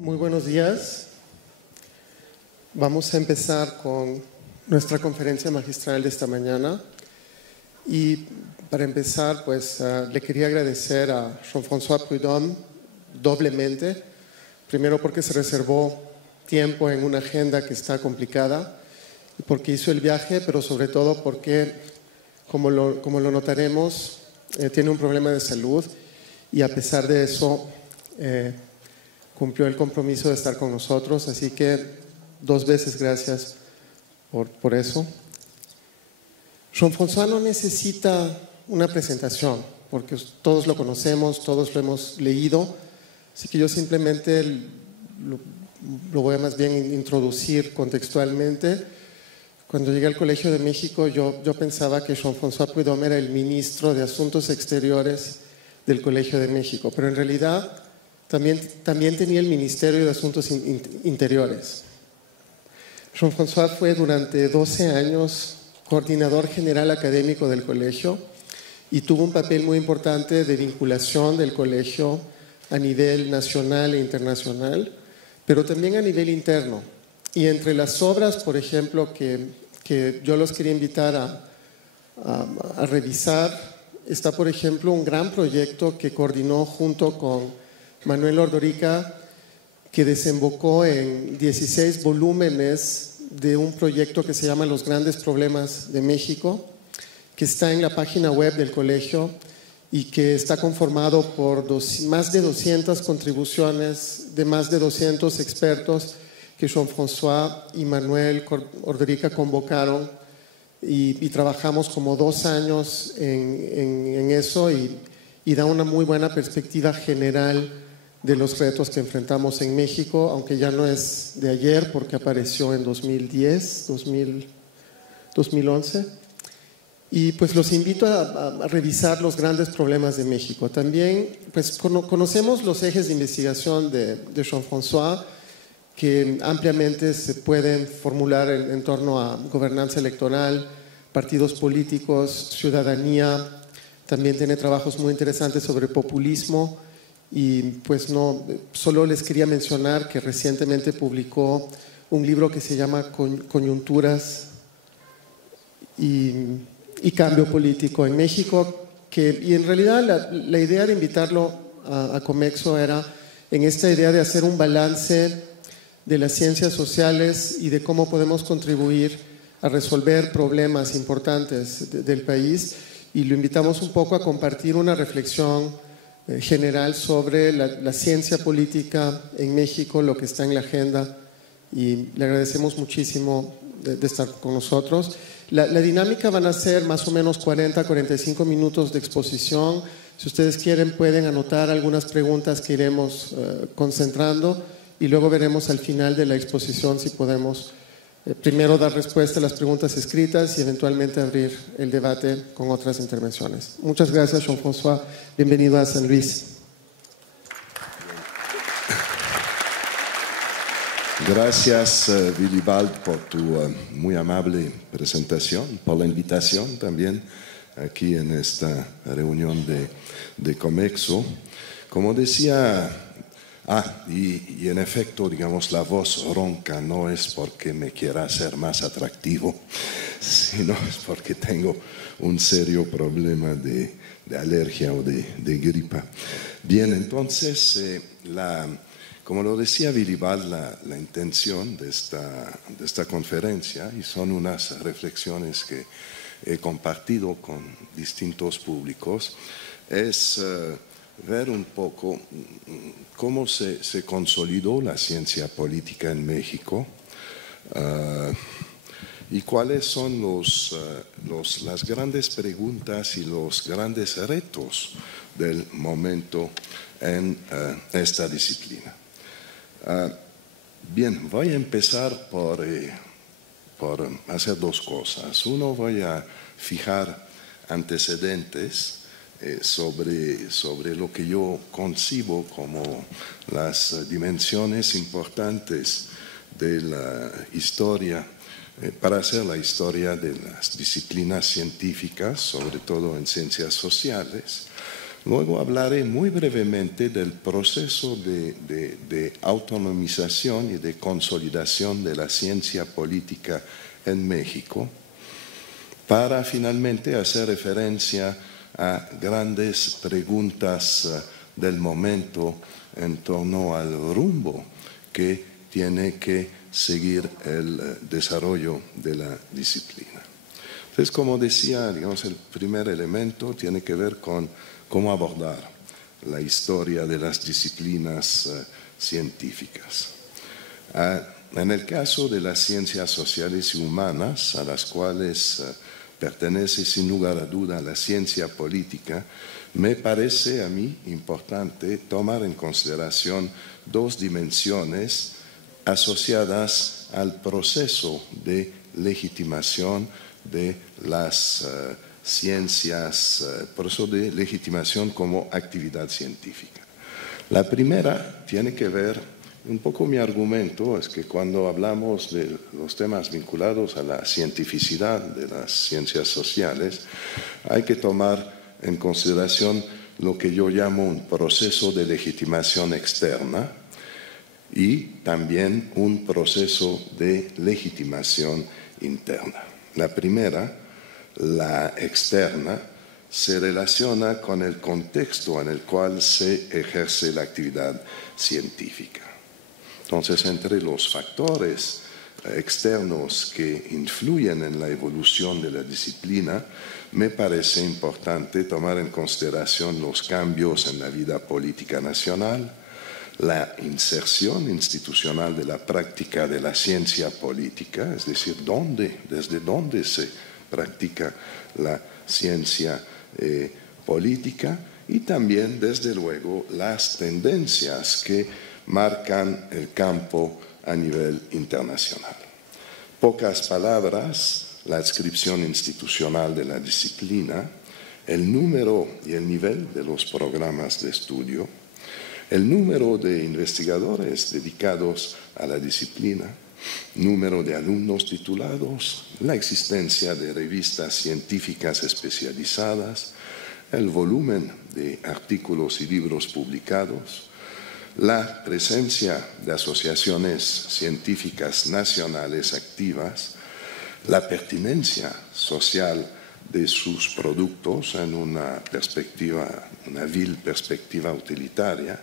Muy buenos días. Vamos a empezar con nuestra conferencia magistral de esta mañana. Y para empezar, pues le quería agradecer a Jean-François Prudhomme doblemente. Primero porque se reservó tiempo en una agenda que está complicada y porque hizo el viaje, pero sobre todo porque, como lo notaremos, tiene un problema de salud y a pesar de eso cumplió el compromiso de estar con nosotros, así que 2 veces gracias por eso. Jean-François no necesita una presentación, porque todos lo conocemos, todos lo hemos leído, así que yo simplemente lo voy a más bien introducir contextualmente. Cuando llegué al Colegio de México, yo pensaba que Jean-François Prudhomme era el ministro de Asuntos Exteriores del Colegio de México, pero en realidad también tenía el Ministerio de Asuntos Interiores. Jean-François fue durante 12 años coordinador general académico del colegio y tuvo un papel muy importante de vinculación del colegio a nivel nacional e internacional, pero también a nivel interno. Y entre las obras, por ejemplo, que yo los quería invitar a revisar, está, por ejemplo, un gran proyecto que coordinó junto con Manuel Ordorica, que desembocó en 16 volúmenes de un proyecto que se llama Los Grandes Problemas de México, que está en la página web del colegio y que está conformado por más de 200 contribuciones de más de 200 expertos que Jean-François y Manuel Ordorica convocaron y trabajamos como 2 años en eso y da una muy buena perspectiva general de los retos que enfrentamos en México, aunque ya no es de ayer porque apareció en 2011. Y pues los invito a revisar los grandes problemas de México. También pues conocemos los ejes de investigación de Jean-François, que ampliamente se pueden formular en torno a gobernanza electoral, partidos políticos, ciudadanía. También tiene trabajos muy interesantes sobre populismo. Y pues solo les quería mencionar que recientemente publicó un libro que se llama Coyunturas y Cambio Político en México, y en realidad la idea de invitarlo a Comexo era en esta idea de hacer un balance de las ciencias sociales y de cómo podemos contribuir a resolver problemas importantes del país, y lo invitamos un poco a compartir una reflexión general sobre la ciencia política en México, lo que está en la agenda, y le agradecemos muchísimo de estar con nosotros. La dinámica van a ser más o menos 40-45 minutos de exposición. Si ustedes quieren pueden anotar algunas preguntas que iremos concentrando y luego veremos al final de la exposición si podemos primero dar respuesta a las preguntas escritas y eventualmente abrir el debate con otras intervenciones. Muchas gracias, Jean-François. Bienvenido a San Luis. Gracias, Willibald, por tu muy amable presentación, por la invitación también aquí en esta reunión de Comexo. Como decía, y en efecto, digamos, la voz ronca no es porque me quiera hacer más atractivo, sino es porque tengo un serio problema de alergia o de gripa. Bien, entonces, como lo decía Willibald, la intención de esta conferencia, y son unas reflexiones que he compartido con distintos públicos, es ver un poco cómo se consolidó la ciencia política en México y cuáles son las grandes preguntas y los grandes retos del momento en esta disciplina. Bien, voy a empezar por hacer dos cosas. Uno, voy a fijar antecedentes sobre lo que yo concibo como las dimensiones importantes de la historia, para hacer la historia de las disciplinas científicas, sobre todo en ciencias sociales. Luego hablaré muy brevemente del proceso de autonomización y de consolidación de la ciencia política en México, para finalmente hacer referencia a grandes preguntas del momento en torno al rumbo que tiene que seguir el desarrollo de la disciplina. Entonces, como decía, digamos, el primer elemento tiene que ver con cómo abordar la historia de las disciplinas científicas. En el caso de las ciencias sociales y humanas, a las cuales pertenece sin lugar a duda la ciencia política, me parece a mí importante tomar en consideración dos dimensiones asociadas al proceso de legitimación de las ciencias, proceso de legitimación como actividad científica. La primera tiene que ver, un poco mi argumento es que cuando hablamos de los temas vinculados a la cientificidad de las ciencias sociales, hay que tomar en consideración lo que yo llamo un proceso de legitimación externa y también un proceso de legitimación interna. La primera, la externa, se relaciona con el contexto en el cual se ejerce la actividad científica. Entonces, entre los factores externos que influyen en la evolución de la disciplina, me parece importante tomar en consideración los cambios en la vida política nacional, la inserción institucional de la práctica de la ciencia política, es decir, desde dónde se practica la ciencia política, y también, desde luego, las tendencias que marcan el campo a nivel internacional. Pocas palabras, la adscripción institucional de la disciplina, el número y el nivel de los programas de estudio, el número de investigadores dedicados a la disciplina, número de alumnos titulados, la existencia de revistas científicas especializadas, el volumen de artículos y libros publicados, la presencia de asociaciones científicas nacionales activas, la pertinencia social de sus productos en una vil perspectiva utilitaria,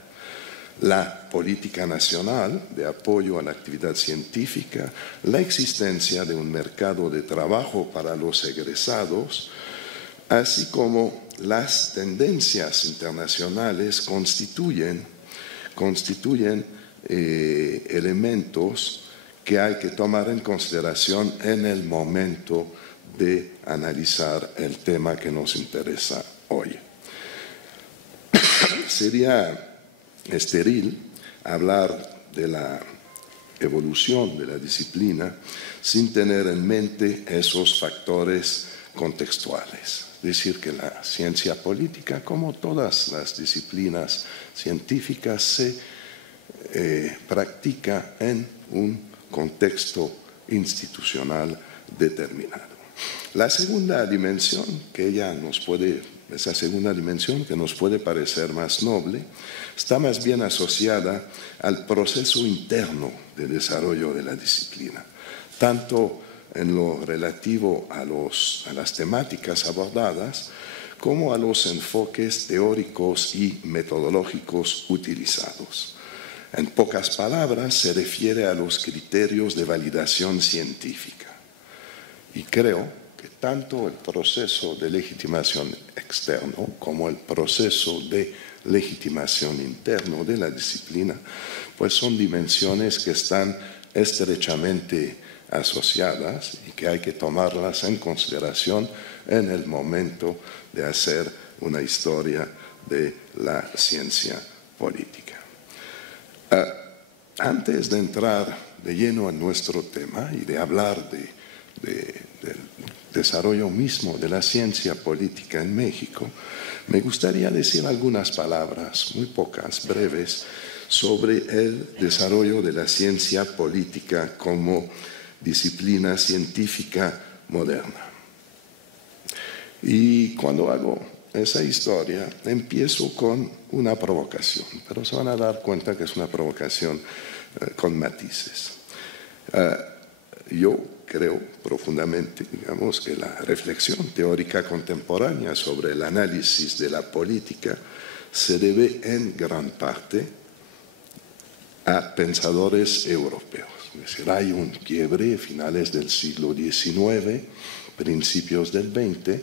la política nacional de apoyo a la actividad científica, la existencia de un mercado de trabajo para los egresados, así como las tendencias internacionales constituyen elementos que hay que tomar en consideración en el momento de analizar el tema que nos interesa hoy. Sería estéril hablar de la evolución de la disciplina sin tener en mente esos factores contextuales. Es decir, que la ciencia política, como todas las disciplinas científicas, se practica en un contexto institucional determinado. La segunda dimensión esa segunda dimensión que nos puede parecer más noble, está más bien asociada al proceso interno de desarrollo de la disciplina, tanto en lo relativo a las temáticas abordadas, como a los enfoques teóricos y metodológicos utilizados. En pocas palabras, se refiere a los criterios de validación científica. Y creo que tanto el proceso de legitimación externo como el proceso de legitimación interno de la disciplina, pues son dimensiones que están estrechamente asociadas y que hay que tomarlas en consideración en el momento de hacer una historia de la ciencia política. Antes de entrar de lleno en nuestro tema y de hablar del desarrollo mismo de la ciencia política en México, me gustaría decir algunas palabras, muy pocas, breves, sobre el desarrollo de la ciencia política como disciplina científica moderna. Y cuando hago esa historia, empiezo con una provocación, pero se van a dar cuenta que es una provocación con matices. Yo creo profundamente, digamos, que la reflexión teórica contemporánea sobre el análisis de la política se debe en gran parte a pensadores europeos. Es decir, hay un quiebre a finales del siglo XIX, principios del XX,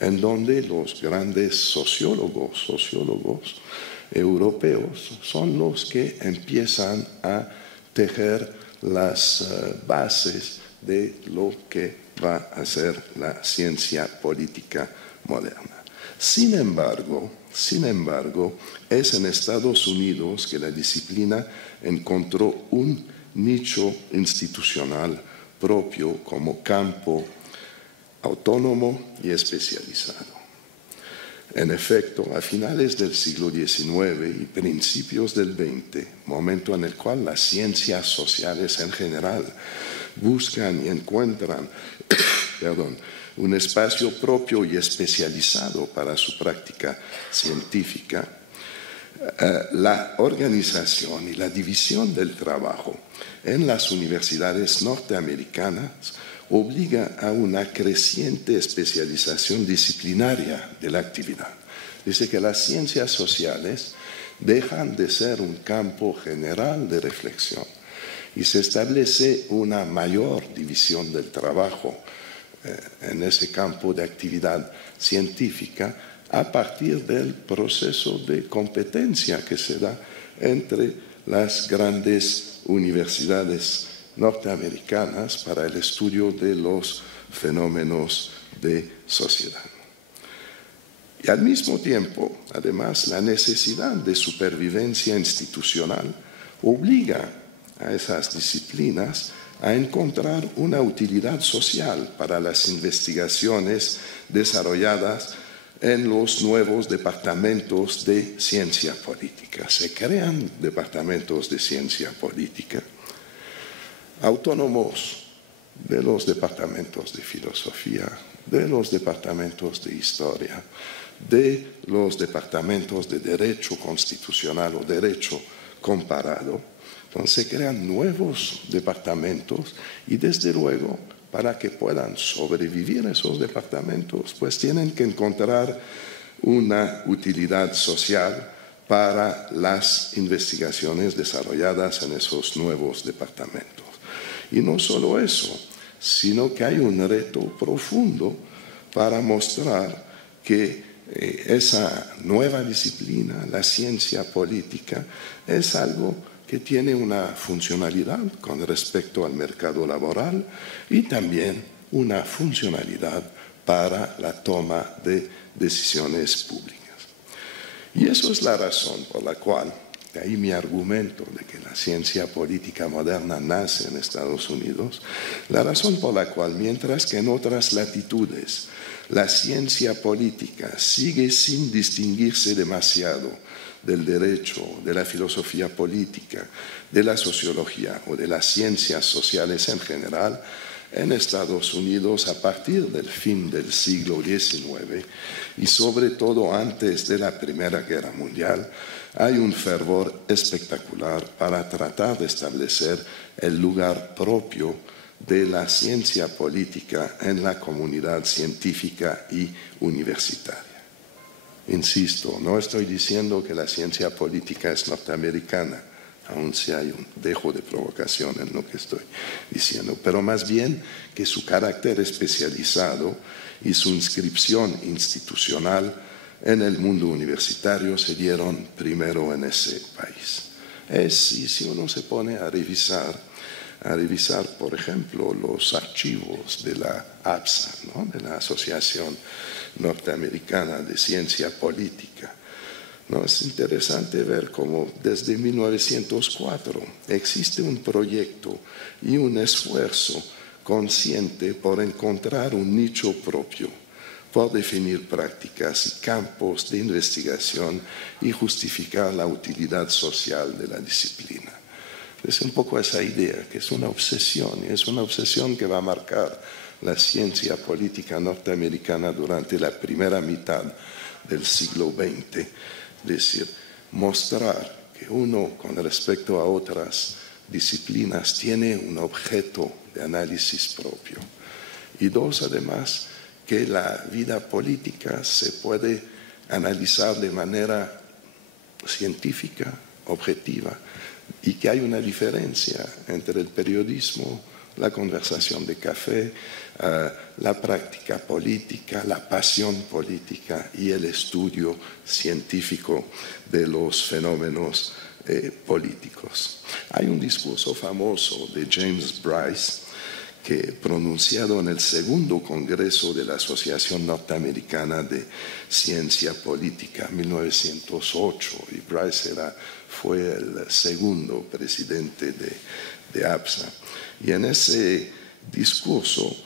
en donde los grandes sociólogos europeos son los que empiezan a tejer las bases de lo que va a ser la ciencia política moderna. Sin embargo, es en Estados Unidos que la disciplina encontró un nicho institucional propio como campo autónomo y especializado. En efecto, a finales del siglo XIX y principios del XX, momento en el cual las ciencias sociales en general buscan y encuentran un espacio propio y especializado para su práctica científica, la organización y la división del trabajo en las universidades norteamericanas obliga a una creciente especialización disciplinaria de la actividad. Dice que las ciencias sociales dejan de ser un campo general de reflexión y se establece una mayor división del trabajo en ese campo de actividad científica a partir del proceso de competencia que se da entre las grandes universidades norteamericanas para el estudio de los fenómenos de sociedad. Y al mismo tiempo, además, la necesidad de supervivencia institucional obliga a esas disciplinas a encontrar una utilidad social para las investigaciones desarrolladas en los nuevos departamentos de ciencia política. Se crean departamentos de ciencia política autónomos de los departamentos de filosofía, de los departamentos de historia, de los departamentos de derecho constitucional o derecho comparado. Entonces se crean nuevos departamentos y desde luego para que puedan sobrevivir esos departamentos, pues tienen que encontrar una utilidad social para las investigaciones desarrolladas en esos nuevos departamentos. Y no solo eso, sino que hay un reto profundo para mostrar que esa nueva disciplina, la ciencia política, es algo que tiene una funcionalidad con respecto al mercado laboral y también una funcionalidad para la toma de decisiones públicas. Y eso es la razón por la cual, de ahí mi argumento de que la ciencia política moderna nace en Estados Unidos, la razón por la cual, mientras que en otras latitudes la ciencia política sigue sin distinguirse demasiado del derecho, de la filosofía política, de la sociología o de las ciencias sociales en general, en Estados Unidos a partir del fin del siglo XIX y sobre todo antes de la Primera Guerra Mundial, hay un fervor espectacular para tratar de establecer el lugar propio de la ciencia política en la comunidad científica y universitaria. Insisto, no estoy diciendo que la ciencia política es norteamericana, aun si hay un dejo de provocación en lo que estoy diciendo, pero más bien que su carácter especializado y su inscripción institucional en el mundo universitario se dieron primero en ese país. Y si uno se pone a revisar, por ejemplo, los archivos de la APSA, ¿no?, de la Asociación Norteamericana de Ciencia Política, ¿no? Es interesante ver cómo desde 1904 existe un proyecto y un esfuerzo consciente por encontrar un nicho propio, por definir prácticas y campos de investigación y justificar la utilidad social de la disciplina. Es un poco esa idea, que es una obsesión, y es una obsesión que va a marcar la ciencia política norteamericana durante la primera mitad del siglo XX. Es decir, mostrar que uno, con respecto a otras disciplinas, tiene un objeto de análisis propio. Y dos, además, que la vida política se puede analizar de manera científica, objetiva, y que hay una diferencia entre el periodismo, la conversación de café, la práctica política, la pasión política y el estudio científico de los fenómenos políticos. Hay un discurso famoso de James Bryce que, pronunciado en el segundo Congreso de la Asociación Norteamericana de Ciencia Política, 1908, y Bryce fue el segundo presidente de APSA. Y en ese discurso,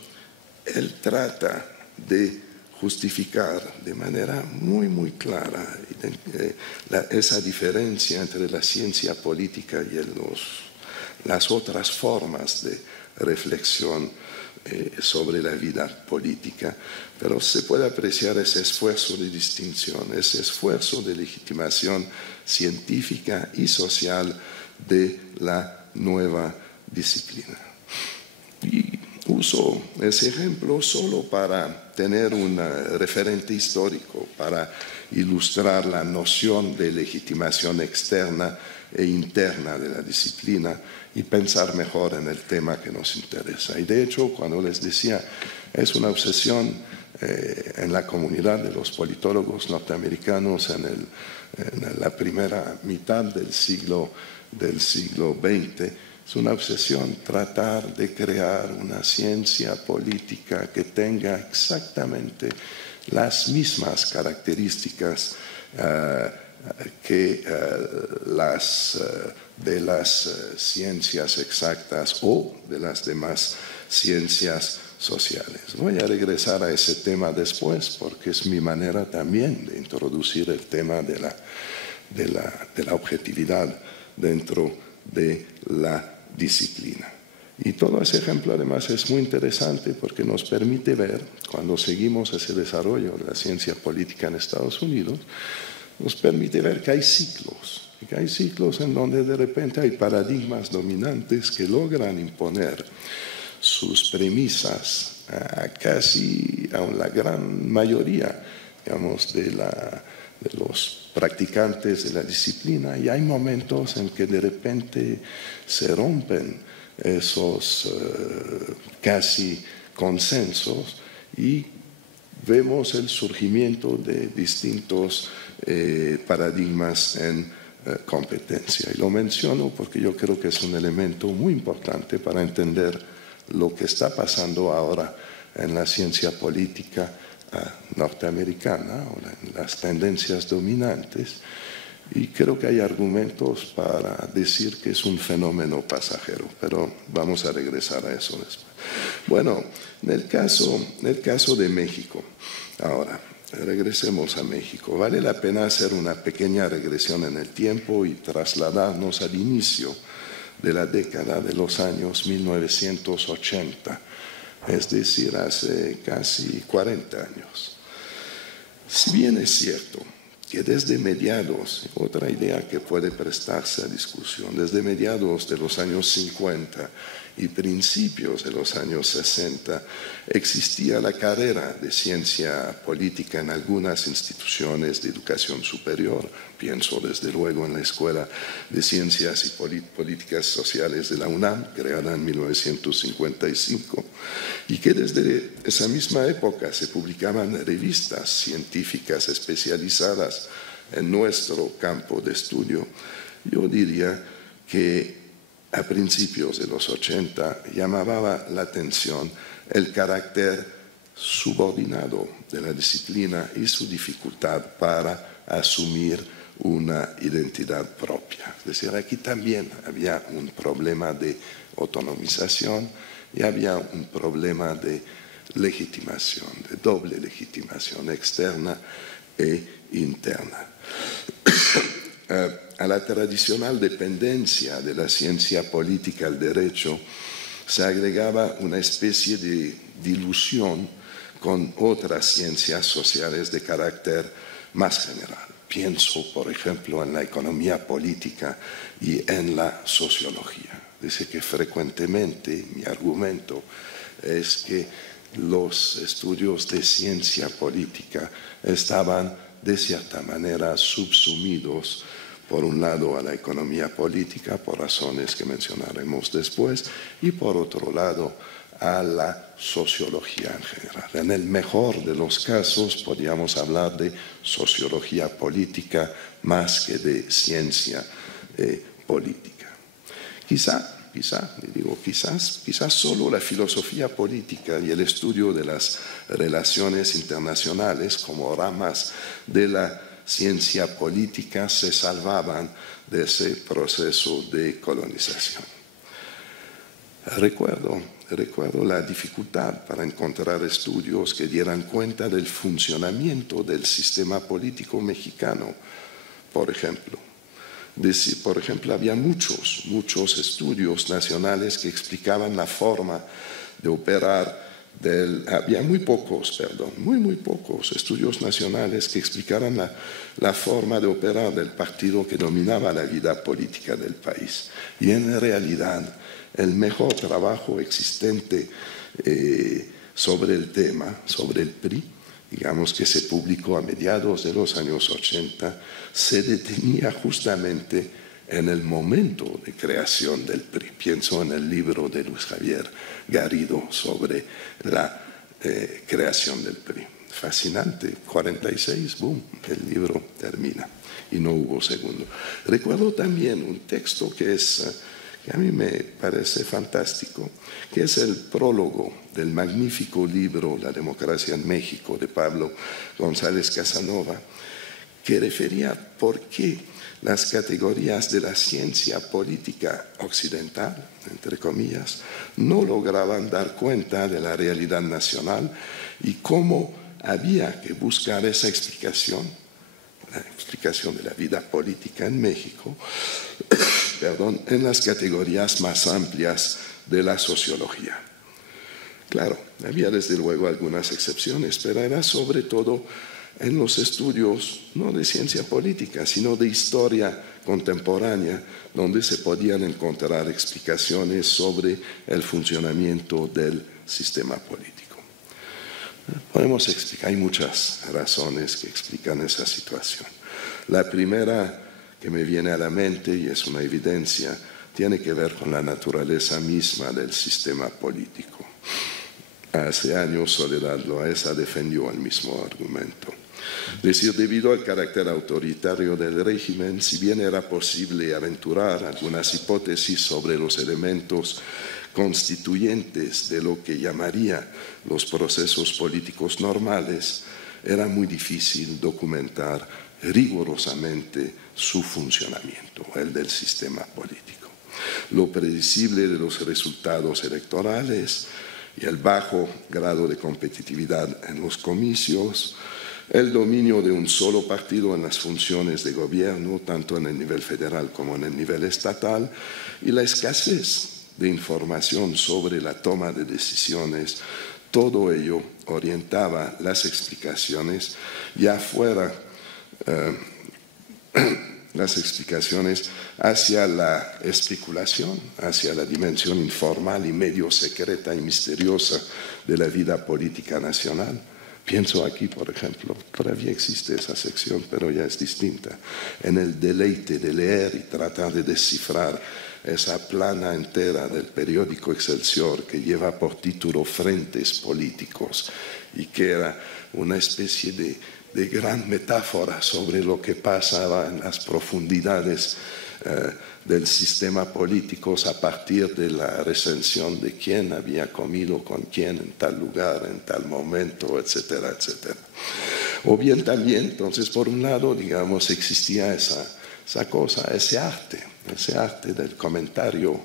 él trata de justificar de manera muy clara esa diferencia entre la ciencia política y las otras formas de reflexión sobre la vida política, pero se puede apreciar ese esfuerzo de distinción, ese esfuerzo de legitimación científica y social de la nueva disciplina. Y uso ese ejemplo solo para tener un referente histórico, para ilustrar la noción de legitimación externa e interna de la disciplina y pensar mejor en el tema que nos interesa. Y de hecho, cuando les decía, es una obsesión en la comunidad de los politólogos norteamericanos en la primera mitad del siglo XX, es una obsesión tratar de crear una ciencia política que tenga exactamente las mismas características que de las ciencias exactas o de las demás ciencias sociales. Voy a regresar a ese tema después porque es mi manera también de introducir el tema de la objetividad dentro de la disciplina. Y todo ese ejemplo además es muy interesante porque nos permite ver, cuando seguimos ese desarrollo de la ciencia política en Estados Unidos, nos permite ver que hay ciclos en donde de repente hay paradigmas dominantes que logran imponer sus premisas a la gran mayoría, digamos, de los practicantes de la disciplina, y hay momentos en que de repente se rompen esos casi consensos y vemos el surgimiento de distintos paradigmas en competencia. Y lo menciono porque yo creo que es un elemento muy importante para entender lo que está pasando ahora en la ciencia política norteamericana, o en las tendencias dominantes, y creo que hay argumentos para decir que es un fenómeno pasajero, pero vamos a regresar a eso después. Bueno, en el caso de México, ahora, regresemos a México. Vale la pena hacer una pequeña regresión en el tiempo y trasladarnos al inicio de la década de los años 1980, es decir, hace casi 40 años. Si bien es cierto que desde mediados, otra idea que puede prestarse a discusión, desde mediados de los años 50 y principios de los años 60, existía la carrera de ciencia política en algunas instituciones de educación superior, Pienso desde luego en la Escuela de Ciencias y Políticas Sociales de la UNAM, creada en 1955, y que desde esa misma época se publicaban revistas científicas especializadas en nuestro campo de estudio. Yo diría que a principios de los 80 llamaba la atención el carácter subordinado de la disciplina y su dificultad para asumir una identidad propia. Es decir, aquí también había un problema de autonomización y había un problema de legitimación, de doble legitimación externa e interna. A la tradicional dependencia de la ciencia política al derecho se agregaba una especie de dilución con otras ciencias sociales de carácter más general. Pienso, por ejemplo, en la economía política y en la sociología. Dice que frecuentemente mi argumento es que los estudios de ciencia política estaban de cierta manera subsumidos, por un lado, a la economía política, por razones que mencionaremos después, y por otro lado, a la sociología en general. En el mejor de los casos podríamos hablar de sociología política más que de ciencia política. Quizás solo la filosofía política y el estudio de las relaciones internacionales como ramas de la ciencia política se salvaban de ese proceso de colonización. Recuerdo la dificultad para encontrar estudios que dieran cuenta del funcionamiento del sistema político mexicano, por ejemplo. Había muchos estudios nacionales que explicaban la forma de operar había muy pocos estudios nacionales que explicaran la forma de operar del partido que dominaba la vida política del país. Y en realidad, el mejor trabajo existente sobre el tema, sobre el PRI, digamos que se publicó a mediados de los años 80, se detenía justamente en el momento de creación del PRI. Pienso en el libro de Luis Javier Garrido sobre la creación del PRI. Fascinante, 46, boom, el libro termina y no hubo segundo. Recuerdo también un texto que a mí me parece fantástico, que es el prólogo del magnífico libro La democracia en México de Pablo González Casanova, que refería por qué las categorías de la ciencia política occidental, entre comillas, no lograban dar cuenta de la realidad nacional y cómo había que buscar esa explicación, la explicación de la vida política en México, en las categorías más amplias de la sociología. Claro, había desde luego algunas excepciones, pero era sobre todo en los estudios no de ciencia política, sino de historia contemporánea, donde se podían encontrar explicaciones sobre el funcionamiento del sistema político. Podemos explicar, hay muchas razones que explican esa situación. La primera que me viene a la mente, y es una evidencia, tiene que ver con la naturaleza misma del sistema político. Hace años Soledad Loaesa defendió el mismo argumento. Es decir, debido al carácter autoritario del régimen, si bien era posible aventurar algunas hipótesis sobre los elementos constituyentes de lo que llamaría los procesos políticos normales, era muy difícil documentar rigurosamente su funcionamiento, el del sistema político. Lo predecible de los resultados electorales y el bajo grado de competitividad en los comicios, el dominio de un solo partido en las funciones de gobierno, tanto en el nivel federal como en el nivel estatal, y la escasez de información sobre la toma de decisiones, todo ello orientaba las explicaciones ya fuera las explicaciones hacia la especulación, hacia la dimensión informal y medio secreta y misteriosa de la vida política nacional. Pienso aquí, por ejemplo, todavía existe esa sección, pero ya es distinta, en el deleite de leer y tratar de descifrar esa plana entera del periódico Excelsior que lleva por título Frentes Políticos y que era una especie de gran metáfora sobre lo que pasaba en las profundidades del sistema político a partir de la recensión de quién había comido con quién en tal lugar, en tal momento, etcétera, etcétera. O bien también, entonces, por un lado, digamos, existía esa cosa, ese arte del comentario,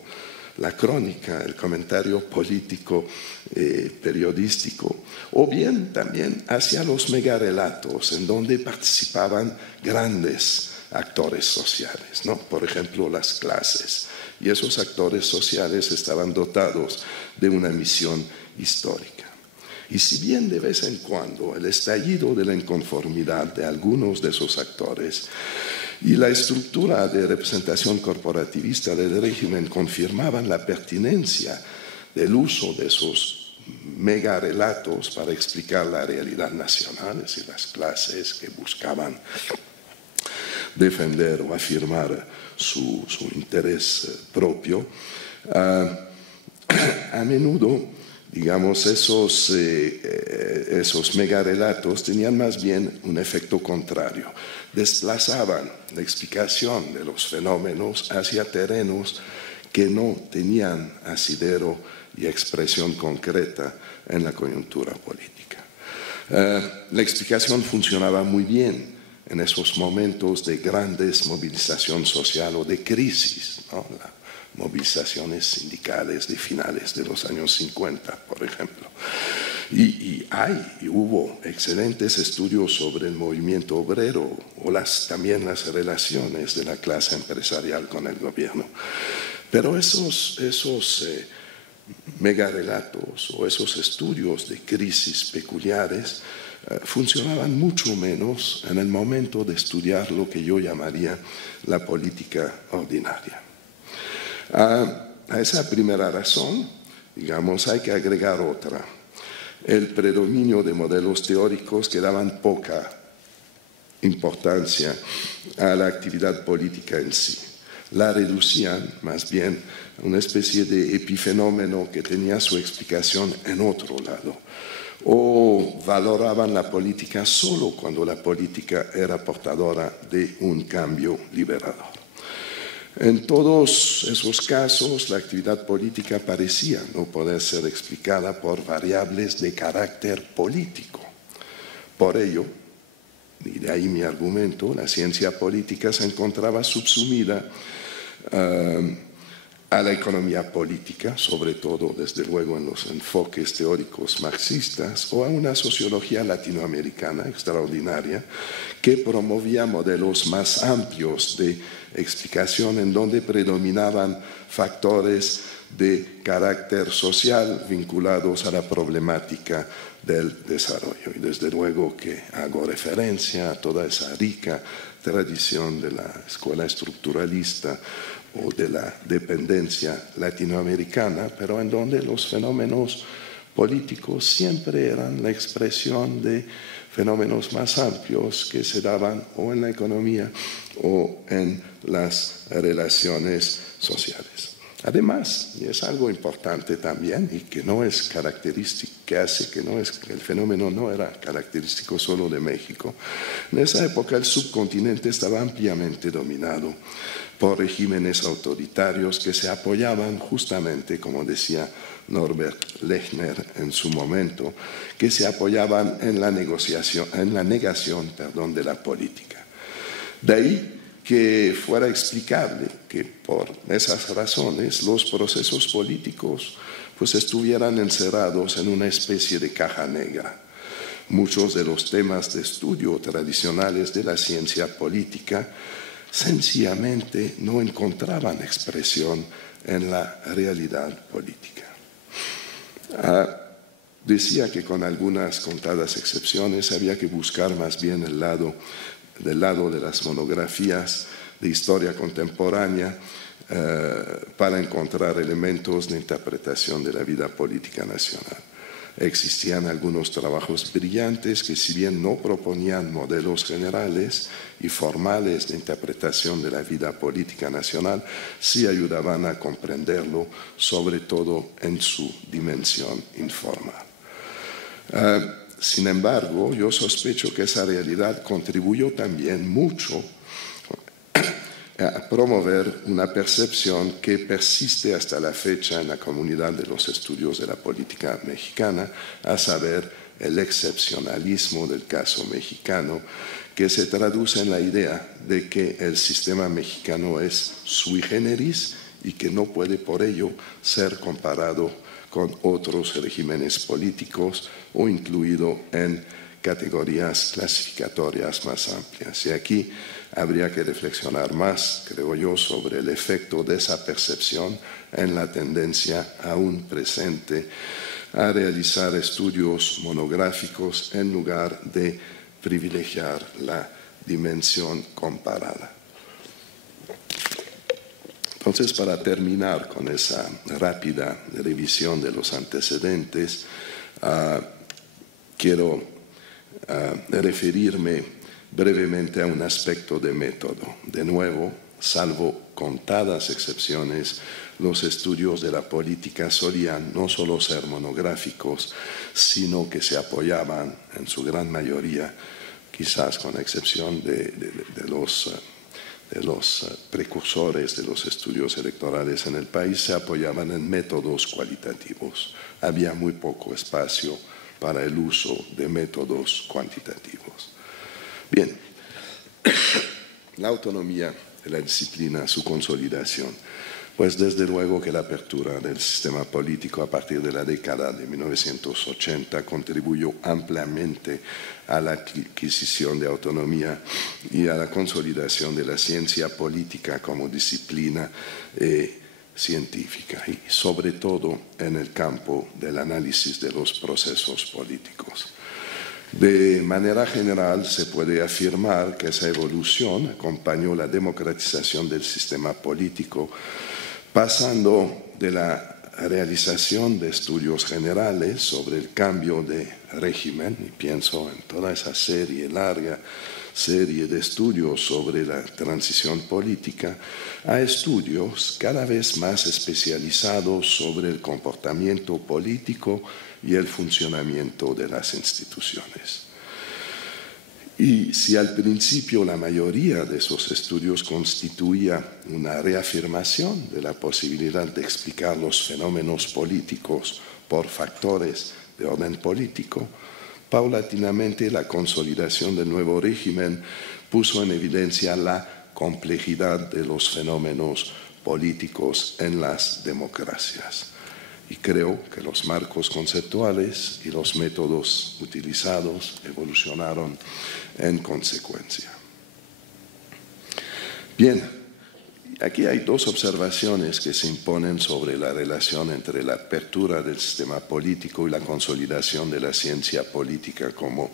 la crónica, el comentario político, periodístico, o bien también hacia los megarelatos, en donde participaban grandes actores sociales, ¿no? Por ejemplo, las clases. Y esos actores sociales estaban dotados de una misión histórica. Y si bien de vez en cuando el estallido de la inconformidad de algunos de esos actores y la estructura de representación corporativista del régimen confirmaban la pertinencia del uso de esos megarelatos para explicar la realidad nacional, es decir, las clases que buscaban defender o afirmar su interés propio. A menudo, digamos, esos megarelatos tenían más bien un efecto contrario. Desplazaban la explicación de los fenómenos hacia terrenos que no tenían asidero y expresión concreta en la coyuntura política. La explicación funcionaba muy bien en esos momentos de grandes movilización social o de crisis, ¿no? Las movilizaciones sindicales de finales de los años 50, por ejemplo. Y hubo excelentes estudios sobre el movimiento obrero o también las relaciones de la clase empresarial con el gobierno. Pero esos megarelatos o esos estudios de crisis peculiares funcionaban mucho menos en el momento de estudiar lo que yo llamaría la política ordinaria. A esa primera razón, digamos, hay que agregar otra: el predominio de modelos teóricos que daban poca importancia a la actividad política en sí. La reducían más bien a una especie de epifenómeno que tenía su explicación en otro lado, o valoraban la política solo cuando la política era portadora de un cambio liberador. En todos esos casos, la actividad política parecía no poder ser explicada por variables de carácter político. Por ello, y de ahí mi argumento, la ciencia política se encontraba subsumida a la economía política, sobre todo, desde luego, en los enfoques teóricos marxistas, o a una sociología latinoamericana extraordinaria que promovía modelos más amplios de explicación en donde predominaban factores de carácter social vinculados a la problemática del desarrollo. Y desde luego que hago referencia a toda esa rica tradición de la escuela estructuralista o de la dependencia latinoamericana, pero en donde los fenómenos políticos siempre eran la expresión de fenómenos más amplios que se daban o en la economía o en las relaciones sociales. Además, y es algo importante también y que no es característico, que hace que el fenómeno no era característico solo de México, en esa época el subcontinente estaba ampliamente dominado por regímenes autoritarios que se apoyaban justamente, como decía Norbert Lechner en su momento, que se apoyaban en la negación de la política. De ahí que fuera explicable que por esas razones los procesos políticos pues estuvieran encerrados en una especie de caja negra. Muchos de los temas de estudio tradicionales de la ciencia política sencillamente no encontraban expresión en la realidad política. Decía que con algunas contadas excepciones había que buscar más bien del lado de las monografías de historia contemporánea para encontrar elementos de interpretación de la vida política nacional. Existían algunos trabajos brillantes que, si bien no proponían modelos generales y formales de interpretación de la vida política nacional, sí ayudaban a comprenderlo, sobre todo en su dimensión informal. Sin embargo, yo sospecho que esa realidad contribuyó también mucho a promover una percepción que persiste hasta la fecha en la comunidad de los estudios de la política mexicana, a saber, el excepcionalismo del caso mexicano, que se traduce en la idea de que el sistema mexicano es sui generis y que no puede por ello ser comparado con otros regímenes políticos o incluido en categorías clasificatorias más amplias. Y aquí habría que reflexionar más, creo yo, sobre el efecto de esa percepción en la tendencia aún presente a realizar estudios monográficos en lugar de privilegiar la dimensión comparada. Entonces, para terminar con esa rápida revisión de los antecedentes, quiero referirme brevemente a un aspecto de método. De nuevo, salvo contadas excepciones, los estudios de la política solían no solo ser monográficos, sino que se apoyaban en su gran mayoría, quizás con excepción de los precursores de los estudios electorales en el país, se apoyaban en métodos cualitativos. Había muy poco espacio para el uso de métodos cuantitativos. Bien, la autonomía de la disciplina, su consolidación. Pues desde luego que la apertura del sistema político a partir de la década de 1980 contribuyó ampliamente a la adquisición de autonomía y a la consolidación de la ciencia política como disciplina científica, y sobre todo en el campo del análisis de los procesos políticos. De manera general, se puede afirmar que esa evolución acompañó la democratización del sistema político, pasando de la realización de estudios generales sobre el cambio de régimen, y pienso en toda esa larga serie de estudios sobre la transición política, a estudios cada vez más especializados sobre el comportamiento político y el funcionamiento de las instituciones. Y si al principio la mayoría de esos estudios constituía una reafirmación de la posibilidad de explicar los fenómenos políticos por factores de orden político, paulatinamente la consolidación del nuevo régimen puso en evidencia la complejidad de los fenómenos políticos en las democracias. Y creo que los marcos conceptuales y los métodos utilizados evolucionaron en consecuencia. Bien, aquí hay dos observaciones que se imponen sobre la relación entre la apertura del sistema político y la consolidación de la ciencia política como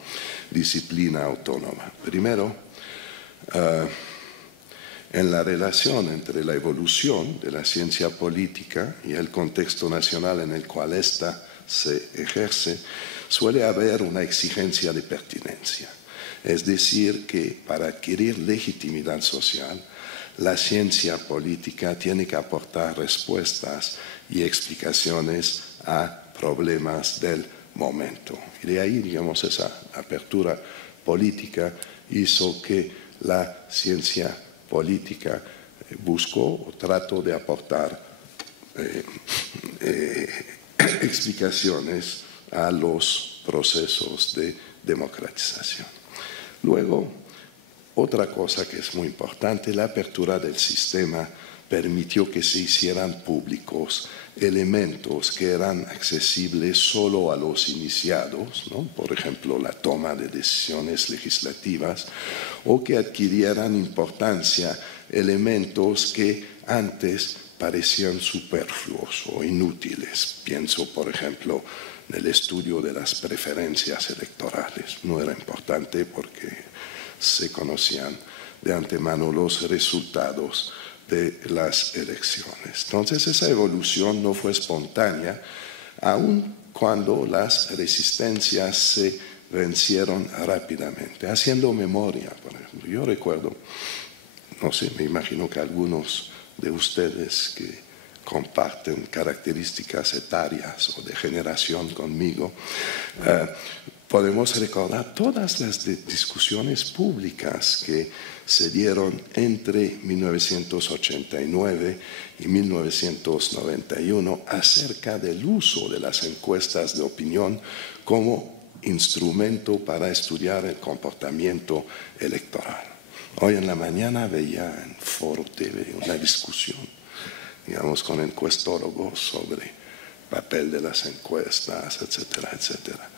disciplina autónoma. Primero, en la relación entre la evolución de la ciencia política y el contexto nacional en el cual ésta se ejerce, suele haber una exigencia de pertinencia. Es decir, que para adquirir legitimidad social, la ciencia política tiene que aportar respuestas y explicaciones a problemas del momento. Y de ahí, digamos, esa apertura política hizo que la ciencia política buscó o trató de aportar explicaciones a los procesos de democratización. Luego, otra cosa que es muy importante, la apertura del sistema permitió que se hicieran públicos elementos que eran accesibles solo a los iniciados, ¿no? Por ejemplo, la toma de decisiones legislativas, o que adquirieran importancia elementos que antes parecían superfluos o inútiles. Pienso, por ejemplo, en el estudio de las preferencias electorales. No era importante porque se conocían de antemano los resultados de las elecciones. Entonces, esa evolución no fue espontánea, aun cuando las resistencias se vencieron rápidamente. Haciendo memoria, por ejemplo, yo recuerdo, no sé, me imagino que algunos de ustedes que comparten características etarias o de generación conmigo, podemos recordar todas las discusiones públicas que se dieron entre 1989 y 1991 acerca del uso de las encuestas de opinión como instrumento para estudiar el comportamiento electoral. Hoy en la mañana veía en Foro TV una discusión, digamos, con encuestólogos sobre el papel de las encuestas, etcétera, etcétera.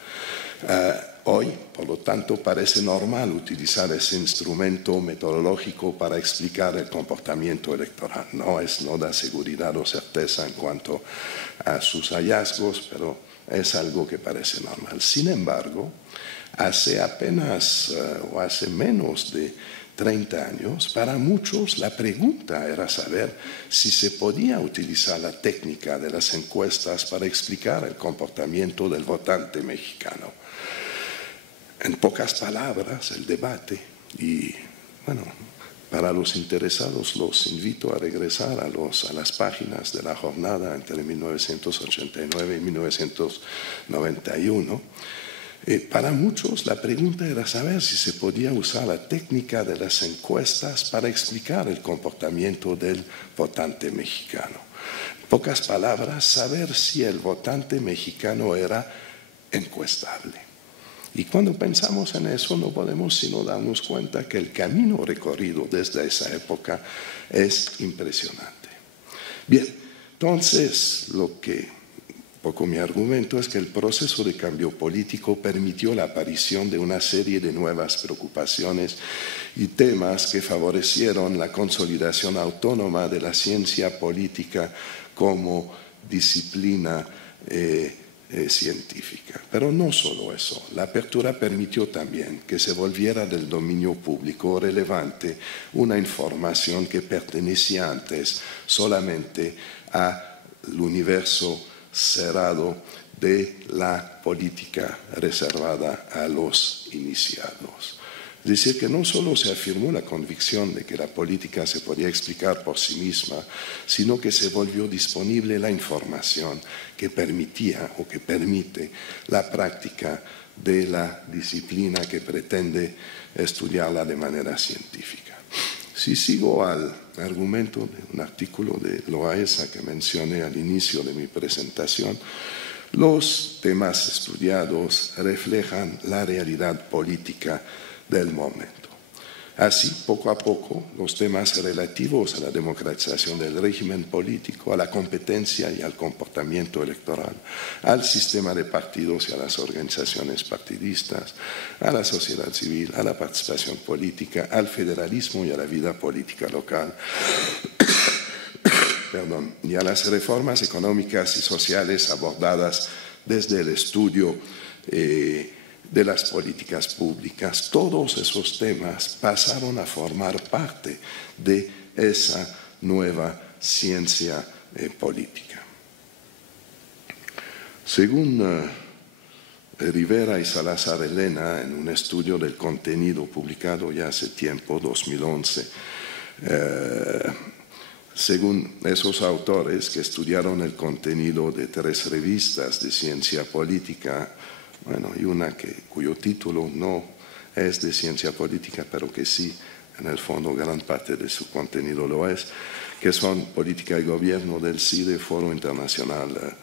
Hoy, por lo tanto, parece normal utilizar ese instrumento metodológico para explicar el comportamiento electoral. No da seguridad o certeza en cuanto a sus hallazgos, pero es algo que parece normal. Sin embargo, hace apenas o hace menos de 30 años, para muchos la pregunta era saber si se podía utilizar la técnica de las encuestas para explicar el comportamiento del votante mexicano. En pocas palabras, el debate, y bueno, para los interesados los invito a regresar a las páginas de la jornada entre 1989 y 1991. Para muchos la pregunta era saber si se podía usar la técnica de las encuestas para explicar el comportamiento del votante mexicano. En pocas palabras, saber si el votante mexicano era encuestable. Y cuando pensamos en eso no podemos sino darnos cuenta que el camino recorrido desde esa época es impresionante. Bien, entonces mi argumento es que el proceso de cambio político permitió la aparición de una serie de nuevas preocupaciones y temas que favorecieron la consolidación autónoma de la ciencia política como disciplina científica. Pero no solo eso, la apertura permitió también que se volviera del dominio público relevante una información que pertenecía antes solamente al universo cerrado de la política reservada a los iniciados. Es decir, que no solo se afirmó la convicción de que la política se podía explicar por sí misma, sino que se volvió disponible la información que permitía o que permite la práctica de la disciplina que pretende estudiarla de manera científica. Si sigo al argumento de un artículo de Loaesa que mencioné al inicio de mi presentación, los temas estudiados reflejan la realidad política del momento. Así, poco a poco, los temas relativos a la democratización del régimen político, a la competencia y al comportamiento electoral, al sistema de partidos y a las organizaciones partidistas, a la sociedad civil, a la participación política, al federalismo y a la vida política local, y a las reformas económicas y sociales abordadas desde el estudio de las políticas públicas. Todos esos temas pasaron a formar parte de esa nueva ciencia política. Según Rivera y Salazar Elena, en un estudio del contenido publicado ya hace tiempo, 2011, según esos autores que estudiaron el contenido de 3 revistas de ciencia política, bueno, y una cuyo título no es de ciencia política, pero que sí, en el fondo, gran parte de su contenido lo es, que son Política y Gobierno del CIDE, Foro Internacional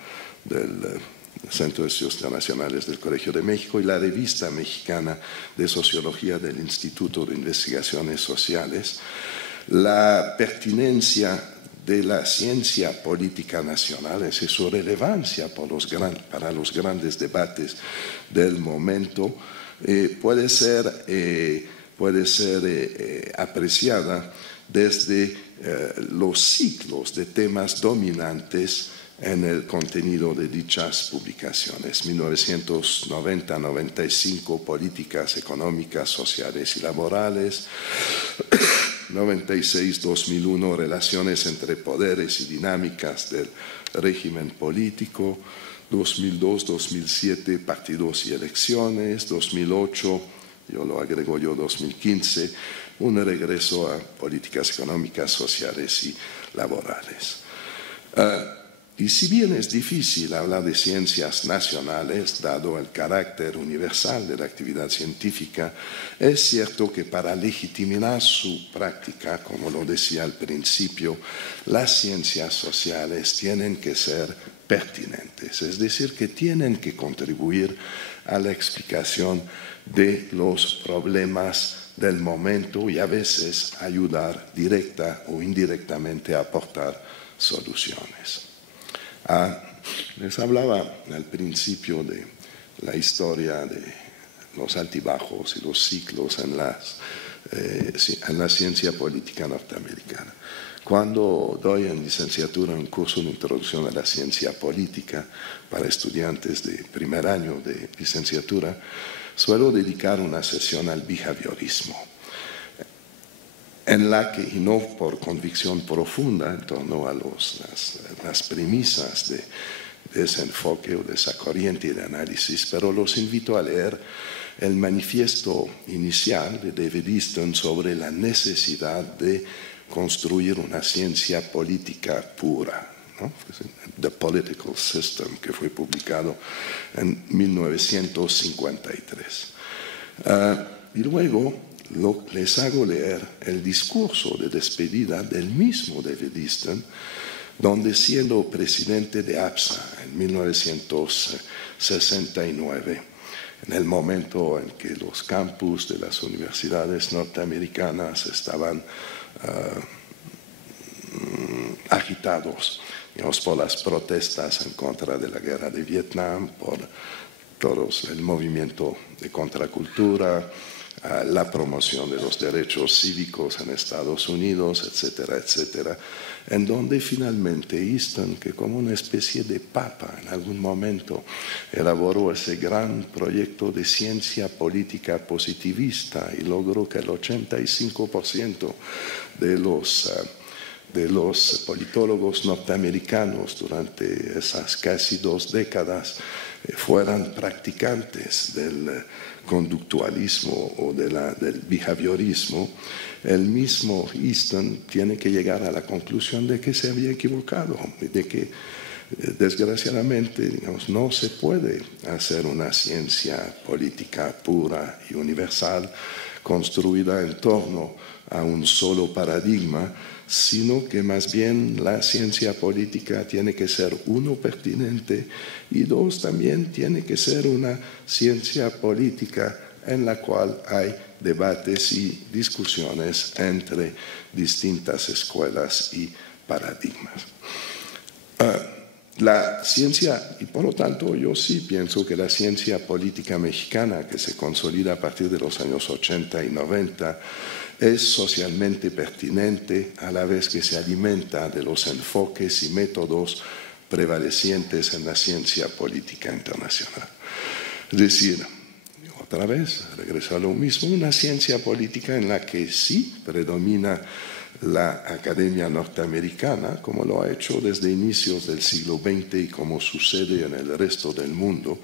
del Centro de Estudios Internacionales del Colegio de México, y la Revista Mexicana de Sociología del Instituto de Investigaciones Sociales. La pertinencia de la ciencia política nacional, es su relevancia para los grandes debates del momento, puede ser apreciada desde los ciclos de temas dominantes en el contenido de dichas publicaciones. 1990-95, políticas económicas, sociales y laborales. 96-2001, relaciones entre poderes y dinámicas del régimen político. 2002, 2007, partidos y elecciones, 2008, yo lo agrego yo, 2015, un regreso a políticas económicas, sociales y laborales. Y si bien es difícil hablar de ciencias nacionales, dado el carácter universal de la actividad científica, es cierto que para legitimar su práctica, como lo decía al principio, las ciencias sociales tienen que ser pertinentes, es decir, que tienen que contribuir a la explicación de los problemas del momento y a veces ayudar directa o indirectamente a aportar soluciones. Les hablaba al principio de la historia de los altibajos y los ciclos en la ciencia política norteamericana. Cuando doy en licenciatura un curso de introducción a la ciencia política para estudiantes de primer año de licenciatura, suelo dedicar una sesión al behaviorismo, en la que, y no por convicción profunda en torno a las premisas de ese enfoque o de esa corriente de análisis, pero los invito a leer el manifiesto inicial de David Easton sobre la necesidad de construir una ciencia política pura, ¿no? The Political System, que fue publicado en 1953. Y luego les hago leer el discurso de despedida del mismo David Easton, donde siendo presidente de APSA en 1969, en el momento en que los campus de las universidades norteamericanas estaban agitados, digamos, por las protestas en contra de la guerra de Vietnam, por el movimiento de contracultura, la promoción de los derechos cívicos en Estados Unidos, etcétera, etcétera, en donde finalmente Easton, que como una especie de papa en algún momento elaboró ese gran proyecto de ciencia política positivista y logró que el 85% de los politólogos norteamericanos durante esas casi 2 décadas fueran practicantes del conductualismo o del behaviorismo, el mismo Easton tiene que llegar a la conclusión de que se había equivocado, de que desgraciadamente, digamos, no se puede hacer una ciencia política pura y universal construida en torno a un solo paradigma, sino que más bien la ciencia política tiene que ser, 1, pertinente, y 2, también tiene que ser una ciencia política en la cual hay debates y discusiones entre distintas escuelas y paradigmas. La ciencia, y por lo tanto yo sí pienso que la ciencia política mexicana, que se consolida a partir de los años 80 y 90, es socialmente pertinente a la vez que se alimenta de los enfoques y métodos prevalecientes en la ciencia política internacional. Es decir, otra vez, regreso a lo mismo, una ciencia política en la que sí predomina la academia norteamericana, como lo ha hecho desde inicios del siglo XX y como sucede en el resto del mundo,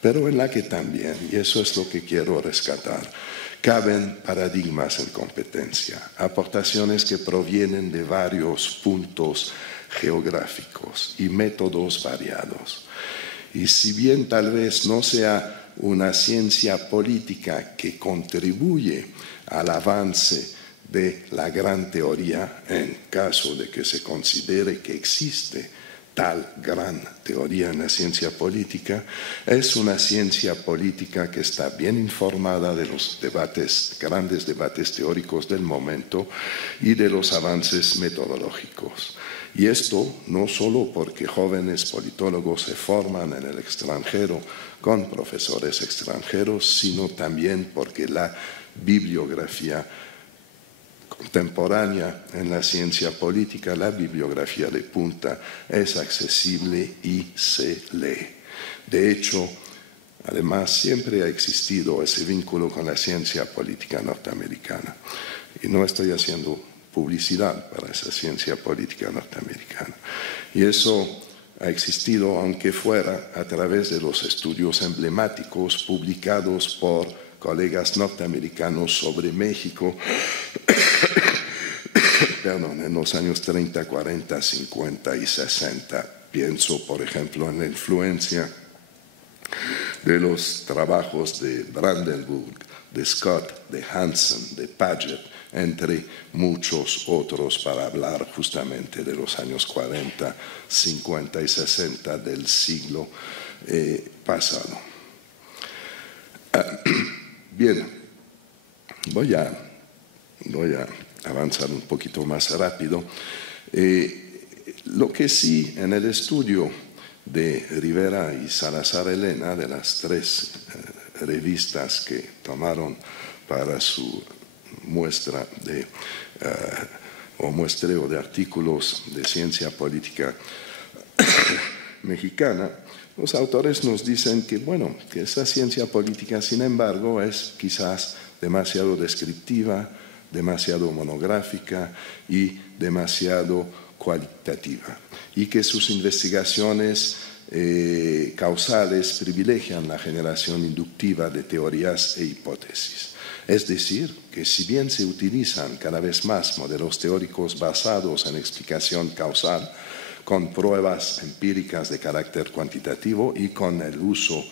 pero en la que también, y eso es lo que quiero rescatar, caben paradigmas en competencia, aportaciones que provienen de varios puntos geográficos y métodos variados. Y si bien tal vez no sea una ciencia política que contribuye al avance de la gran teoría, en caso de que se considere que existe tal gran teoría en la ciencia política, es una ciencia política que está bien informada de los grandes debates teóricos del momento y de los avances metodológicos. Y esto no solo porque jóvenes politólogos se forman en el extranjero con profesores extranjeros, sino también porque la bibliografía contemporánea en la ciencia política, la bibliografía de punta, es accesible y se lee. De hecho, además, siempre ha existido ese vínculo con la ciencia política norteamericana. Y no estoy haciendo publicidad para esa ciencia política norteamericana. Y eso ha existido, aunque fuera a través de los estudios emblemáticos publicados por colegas norteamericanos sobre México, en los años 30, 40, 50 y 60. Pienso, por ejemplo, en la influencia de los trabajos de Brandenburg, de Scott, de Hansen, de Paget, entre muchos otros, para hablar justamente de los años 40, 50 y 60 del siglo pasado. Bien, voy a avanzar un poquito más rápido. Lo que sí, en el estudio de Rivera y Salazar Elena, de las tres revistas que tomaron para su muestra o muestreo de artículos de ciencia política mexicana, los autores nos dicen que, bueno, que esa ciencia política, sin embargo, es quizás demasiado descriptiva, demasiado monográfica y demasiado cualitativa, y que sus investigaciones causales privilegian la generación inductiva de teorías e hipótesis. Es decir, que si bien se utilizan cada vez más modelos teóricos basados en explicación causal, con pruebas empíricas de carácter cuantitativo y con el uso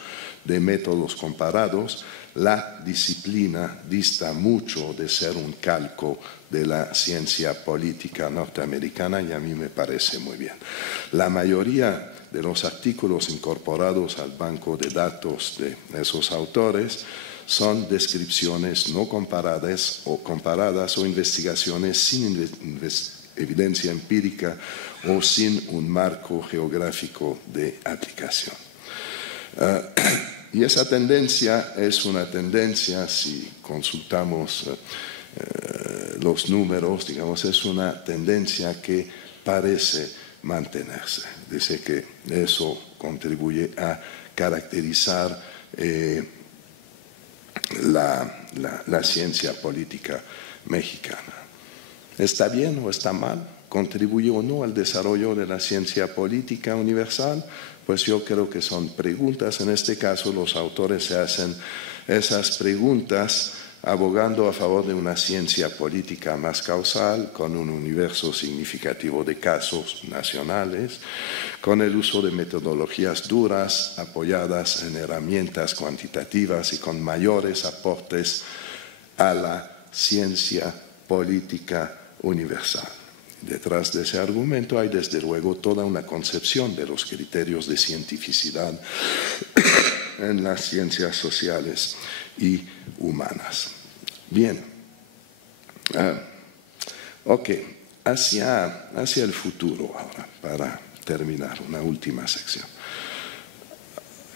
de métodos comparados, la disciplina dista mucho de ser un calco de la ciencia política norteamericana, y a mí me parece muy bien. La mayoría de los artículos incorporados al banco de datos de esos autores son descripciones no comparadas o investigaciones sin evidencia empírica o sin un marco geográfico de aplicación. Y esa tendencia es una tendencia, si consultamos los números, digamos, es una tendencia que parece mantenerse. Dice que eso contribuye a caracterizar la ciencia política mexicana. ¿Está bien o está mal? ¿Contribuye o no al desarrollo de la ciencia política universal? Pues yo creo que son preguntas. En este caso, los autores se hacen esas preguntas abogando a favor de una ciencia política más causal, con un universo significativo de casos nacionales, con el uso de metodologías duras, apoyadas en herramientas cuantitativas y con mayores aportes a la ciencia política universal. Detrás de ese argumento hay desde luego toda una concepción de los criterios de cientificidad en las ciencias sociales y humanas. Bien, hacia el futuro ahora, para terminar, una última sección.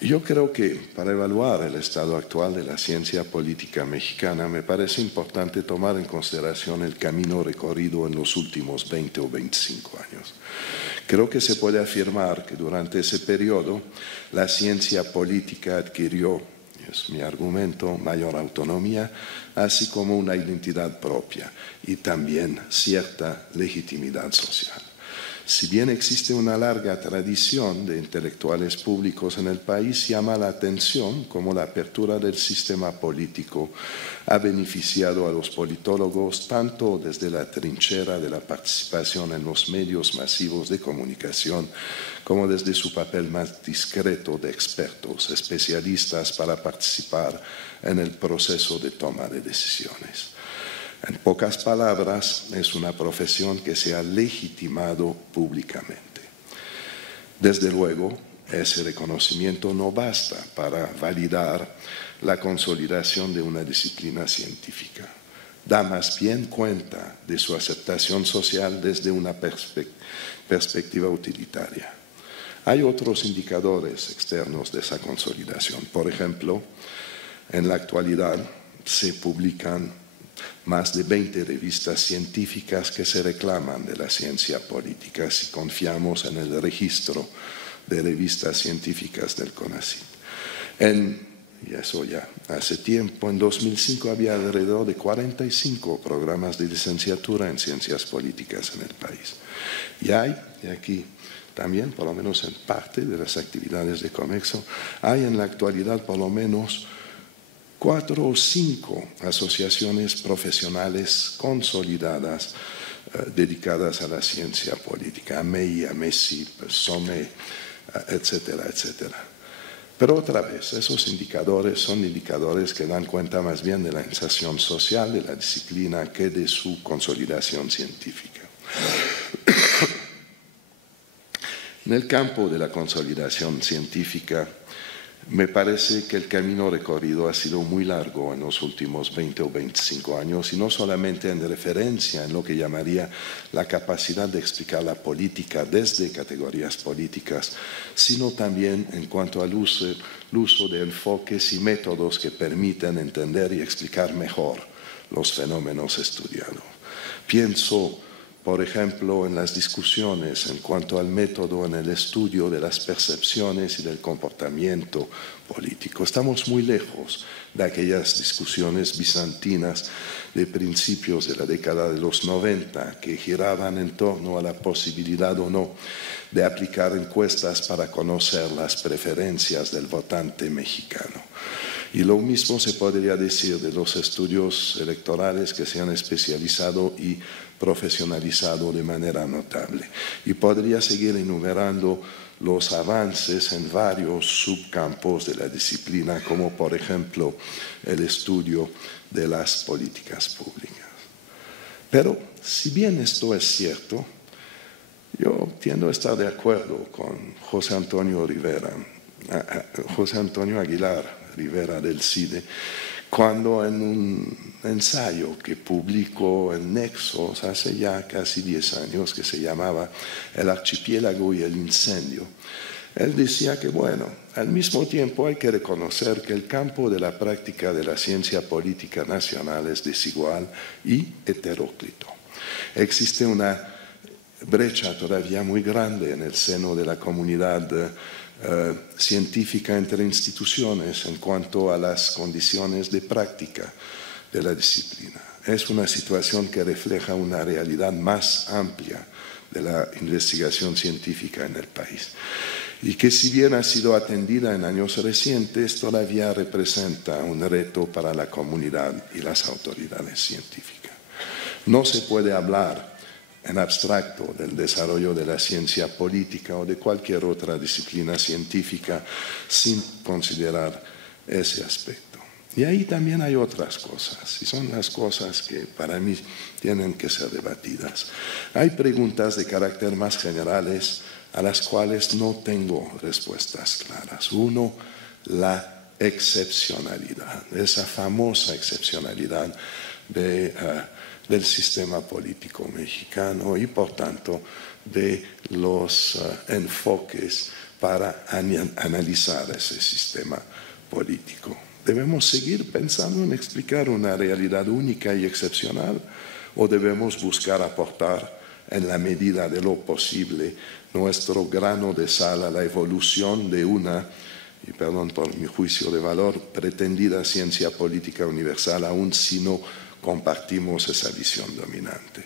Yo creo que para evaluar el estado actual de la ciencia política mexicana me parece importante tomar en consideración el camino recorrido en los últimos 20 o 25 años. Creo que se puede afirmar que durante ese periodo la ciencia política adquirió, es mi argumento, mayor autonomía, así como una identidad propia y también cierta legitimidad social. Si bien existe una larga tradición de intelectuales públicos en el país, llama la atención cómo la apertura del sistema político ha beneficiado a los politólogos tanto desde la trinchera de la participación en los medios masivos de comunicación como desde su papel más discreto de expertos, especialistas para participar en el proceso de toma de decisiones. En pocas palabras, es una profesión que se ha legitimado públicamente. Desde luego, ese reconocimiento no basta para validar la consolidación de una disciplina científica. Da más bien cuenta de su aceptación social desde una perspectiva utilitaria. Hay otros indicadores externos de esa consolidación. Por ejemplo, en la actualidad se publican más de 20 revistas científicas que se reclaman de la ciencia política, si confiamos en el registro de revistas científicas del CONACYT. Y eso ya hace tiempo, en 2005 había alrededor de 45 programas de licenciatura en ciencias políticas en el país. Y hay, y aquí también, por lo menos en parte de las actividades de Comexo, hay en la actualidad por lo menos 4 o 5 asociaciones profesionales consolidadas dedicadas a la ciencia política, AMEI, AMESIP, SOME, etcétera, etcétera. Pero otra vez, esos indicadores son indicadores que dan cuenta más bien de la inserción social de la disciplina que de su consolidación científica. En el campo de la consolidación científica, me parece que el camino recorrido ha sido muy largo en los últimos 20 o 25 años, y no solamente en referencia en lo que llamaría la capacidad de explicar la política desde categorías políticas, sino también en cuanto al uso de enfoques y métodos que permiten entender y explicar mejor los fenómenos estudiados. Pienso, por ejemplo, en las discusiones en cuanto al método en el estudio de las percepciones y del comportamiento político. Estamos muy lejos de aquellas discusiones bizantinas de principios de la década de los 90 que giraban en torno a la posibilidad o no de aplicar encuestas para conocer las preferencias del votante mexicano. Y lo mismo se podría decir de los estudios electorales que se han especializado y profesionalizado de manera notable. Y podría seguir enumerando los avances en varios subcampos de la disciplina, como por ejemplo el estudio de las políticas públicas. Pero si bien esto es cierto, yo tiendo a estar de acuerdo con José Antonio Aguilar Rivera del CIDE, cuando en un ensayo que publicó en Nexos hace ya casi 10 años, que se llamaba El archipiélago y el incendio, él decía que, bueno, al mismo tiempo hay que reconocer que el campo de la práctica de la ciencia política nacional es desigual y heteróclito. Existe una brecha todavía muy grande en el seno de la comunidad científica entre instituciones en cuanto a las condiciones de práctica de la disciplina. Es una situación que refleja una realidad más amplia de la investigación científica en el país, y que, si bien ha sido atendida en años recientes, todavía representa un reto para la comunidad y las autoridades científicas. No se puede hablar en abstracto del desarrollo de la ciencia política o de cualquier otra disciplina científica sin considerar ese aspecto. Y ahí también hay otras cosas, y son las cosas que para mí tienen que ser debatidas. Hay preguntas de carácter más generales a las cuales no tengo respuestas claras. Uno, la excepcionalidad, esa famosa excepcionalidad del sistema político mexicano y, por tanto, de los enfoques para analizar ese sistema político. ¿Debemos seguir pensando en explicar una realidad única y excepcional, o debemos buscar aportar en la medida de lo posible nuestro grano de sal a la evolución de una, y perdón por mi juicio de valor, pretendida ciencia política universal, aun si no compartimos esa visión dominante?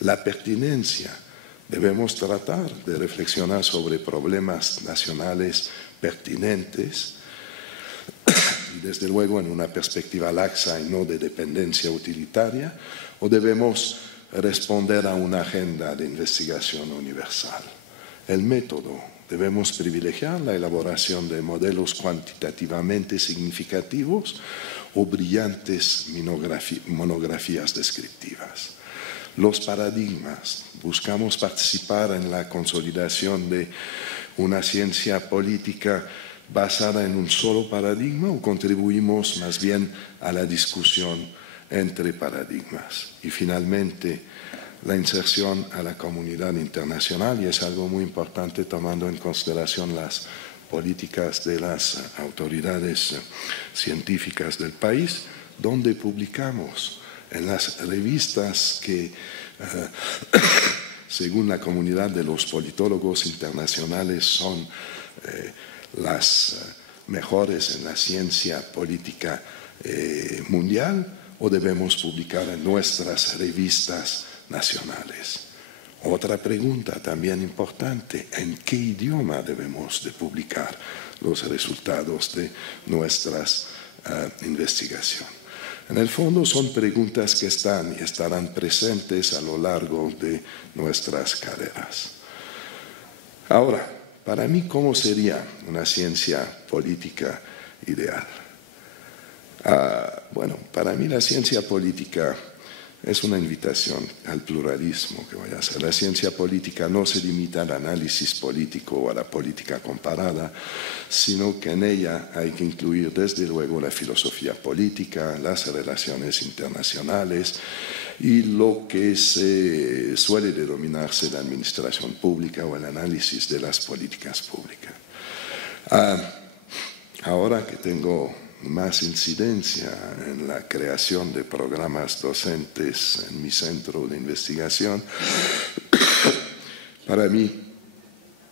La pertinencia. Debemos tratar de reflexionar sobre problemas nacionales pertinentes y, desde luego, en una perspectiva laxa y no de dependencia utilitaria, o debemos responder a una agenda de investigación universal. El método. Debemos privilegiar la elaboración de modelos cuantitativamente significativos o brillantes monografías descriptivas. Los paradigmas. Buscamos participar en la consolidación de una ciencia política basada en un solo paradigma, o contribuimos más bien a la discusión entre paradigmas. Y finalmente, la inserción a la comunidad internacional, y es algo muy importante tomando en consideración las políticas de las autoridades científicas del país, donde publicamos en las revistas que, según la comunidad de los politólogos internacionales, son las mejores en la ciencia política mundial, o debemos publicar en nuestras revistas nacionales. Otra pregunta también importante, ¿en qué idioma debemos de publicar los resultados de nuestras investigaciones? En el fondo son preguntas que están y estarán presentes a lo largo de nuestras carreras. Ahora, para mí, ¿cómo sería una ciencia política ideal? Bueno, para mí la ciencia política es una invitación al pluralismo que voy a hacer. La ciencia política no se limita al análisis político o a la política comparada, sino que en ella hay que incluir desde luego la filosofía política, las relaciones internacionales y lo que se suele denominarse la administración pública o el análisis de las políticas públicas. Ahora que tengo más incidencia en la creación de programas docentes en mi centro de investigación, para mí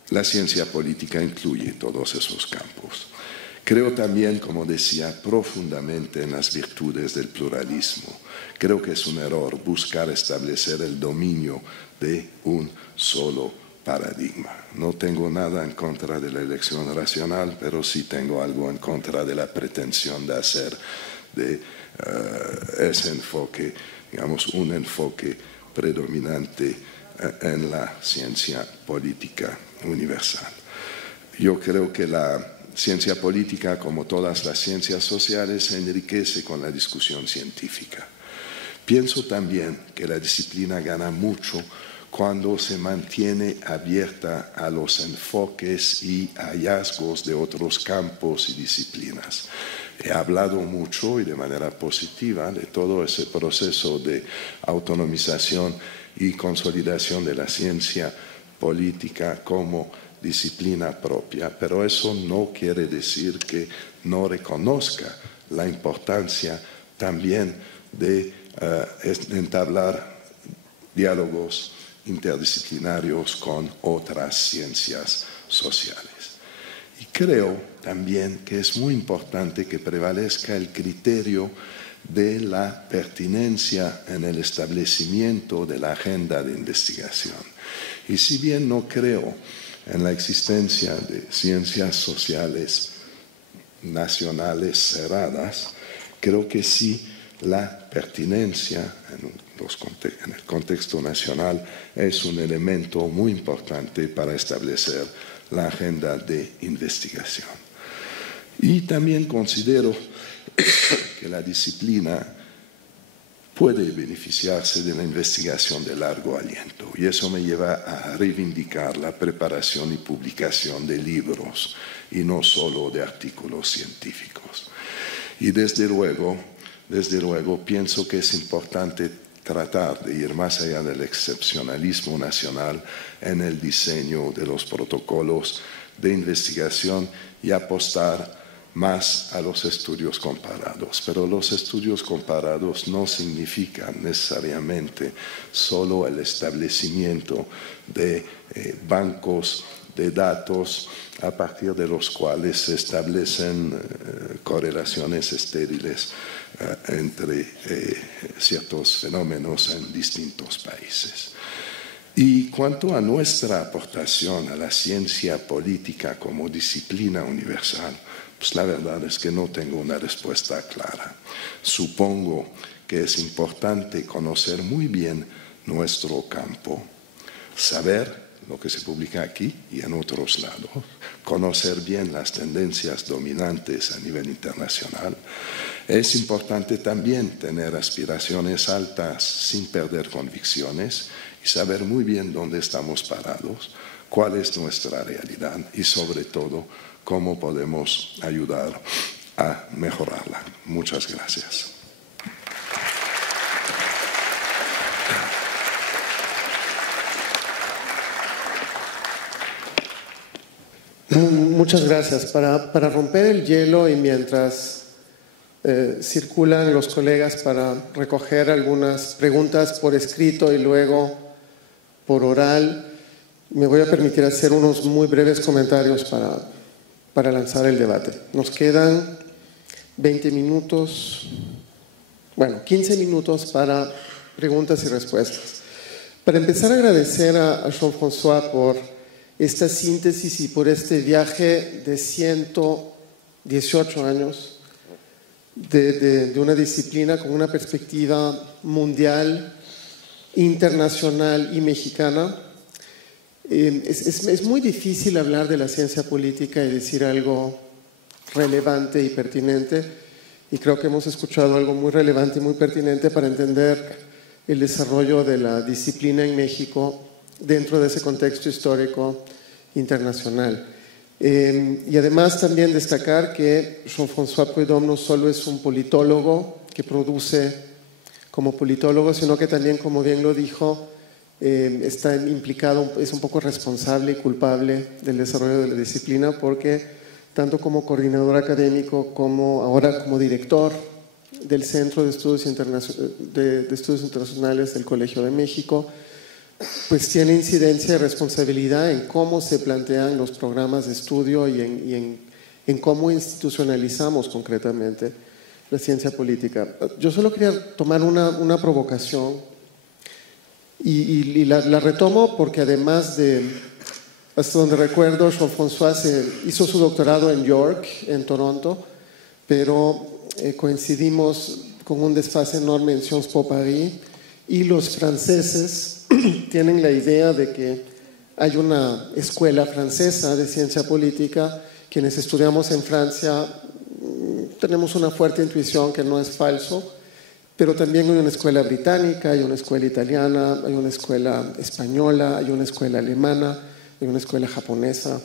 la ciencia política incluye todos esos campos. Creo también, como decía, profundamente en las virtudes del pluralismo. Creo que es un error buscar establecer el dominio de un solo paradigma. No tengo nada en contra de la elección racional, pero sí tengo algo en contra de la pretensión de hacer de ese enfoque, digamos, un enfoque predominante en la ciencia política universal. Yo creo que la ciencia política, como todas las ciencias sociales, se enriquece con la discusión científica. Pienso también que la disciplina gana mucho cuando se mantiene abierta a los enfoques y hallazgos de otros campos y disciplinas. He hablado mucho y de manera positiva de todo ese proceso de autonomización y consolidación de la ciencia política como disciplina propia, pero eso no quiere decir que no reconozca la importancia también de entablar diálogos interdisciplinarios con otras ciencias sociales. Y creo también que es muy importante que prevalezca el criterio de la pertinencia en el establecimiento de la agenda de investigación. Y si bien no creo en la existencia de ciencias sociales nacionales cerradas, creo que sí la pertinencia en el contexto nacional es un elemento muy importante para establecer la agenda de investigación. Y también considero que la disciplina puede beneficiarse de la investigación de largo aliento, y eso me lleva a reivindicar la preparación y publicación de libros y no solo de artículos científicos. Y desde luego pienso que es importante tratar de ir más allá del excepcionalismo nacional en el diseño de los protocolos de investigación y apostar más a los estudios comparados. Pero los estudios comparados no significan necesariamente solo el establecimiento de bancos de datos a partir de los cuales se establecen correlaciones estériles entre ciertos fenómenos en distintos países. Y cuanto a nuestra aportación a la ciencia política como disciplina universal, pues la verdad es que no tengo una respuesta clara. Supongo que es importante conocer muy bien nuestro campo, saber lo que se publica aquí y en otros lados, conocer bien las tendencias dominantes a nivel internacional. Es importante también tener aspiraciones altas sin perder convicciones y saber muy bien dónde estamos parados, cuál es nuestra realidad y sobre todo cómo podemos ayudar a mejorarla. Muchas gracias. Muchas gracias. Para romper el hielo y mientras circulan los colegas para recoger algunas preguntas por escrito y luego por oral, me voy a permitir hacer unos muy breves comentarios para lanzar el debate. Nos quedan 20 minutos, bueno, 15 minutos para preguntas y respuestas. Para empezar, agradecer a Jean-François por esta síntesis y por este viaje de 118 años de una disciplina con una perspectiva mundial, internacional y mexicana. Es muy difícil hablar de la ciencia política y decir algo relevante y pertinente, y creo que hemos escuchado algo muy relevante y muy pertinente para entender el desarrollo de la disciplina en México dentro de ese contexto histórico internacional. Y además también destacar que Jean-François Prudhomme no solo es un politólogo que produce como politólogo, sino que también, como bien lo dijo, está implicado, es un poco responsable y culpable del desarrollo de la disciplina, porque tanto como coordinador académico como ahora como director del Centro de Estudios Internacionales del Colegio de México, pues tiene incidencia y responsabilidad en cómo se plantean los programas de estudio y en cómo institucionalizamos concretamente la ciencia política. Yo solo quería tomar una provocación y la retomo porque además de, hasta donde recuerdo, Jean-François hizo su doctorado en York, en Toronto, pero coincidimos con un desfase enorme en Sciences Po Paris, y los franceses tienen la idea de que hay una escuela francesa de ciencia política. Quienes estudiamos en Francia tenemos una fuerte intuición que no es falso, pero también hay una escuela británica, hay una escuela italiana, hay una escuela española, hay una escuela alemana, hay una escuela japonesa,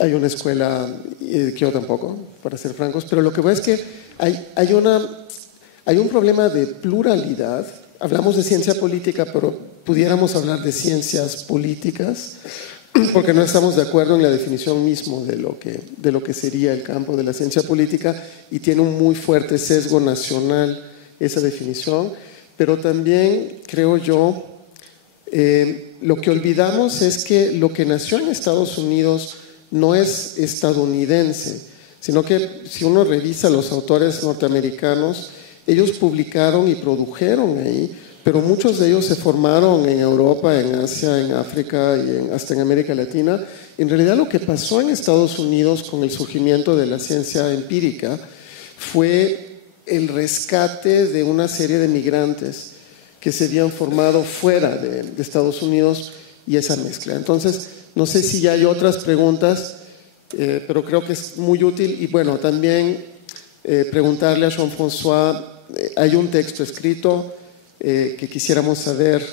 hay una escuela que yo tampoco, para ser francos, pero lo que veo es que hay un problema de pluralidad. Hablamos de ciencia política, pero pudiéramos hablar de ciencias políticas, porque no estamos de acuerdo en la definición mismo de lo que sería el campo de la ciencia política, y tiene un muy fuerte sesgo nacional esa definición. Pero también, creo yo, lo que olvidamos es que lo que nació en Estados Unidos no es estadounidense, sino que si uno revisa los autores norteamericanos, ellos publicaron y produjeron ahí, pero muchos de ellos se formaron en Europa, en Asia, en África y hasta en América Latina. En realidad, lo que pasó en Estados Unidos con el surgimiento de la ciencia empírica fue el rescate de una serie de migrantes que se habían formado fuera de Estados Unidos, y esa mezcla. Entonces, no sé si ya hay otras preguntas, pero creo que es muy útil. Y bueno, también preguntarle a Jean-François, hay un texto escrito que quisiéramos saber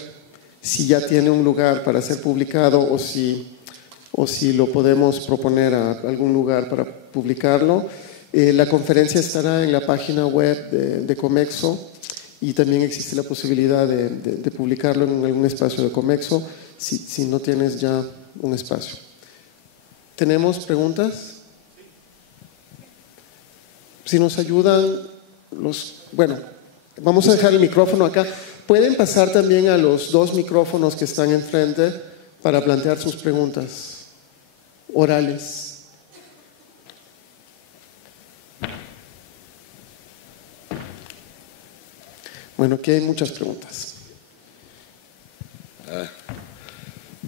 si ya tiene un lugar para ser publicado o si lo podemos proponer a algún lugar para publicarlo. La conferencia estará en la página web de Comexo, y también existe la posibilidad de publicarlo en algún espacio de Comexo si no tienes ya un espacio. ¿Tenemos preguntas? Si nos ayudan bueno, vamos a dejar el micrófono acá. Pueden pasar también a los 2 micrófonos que están enfrente para plantear sus preguntas orales. Bueno, aquí hay muchas preguntas.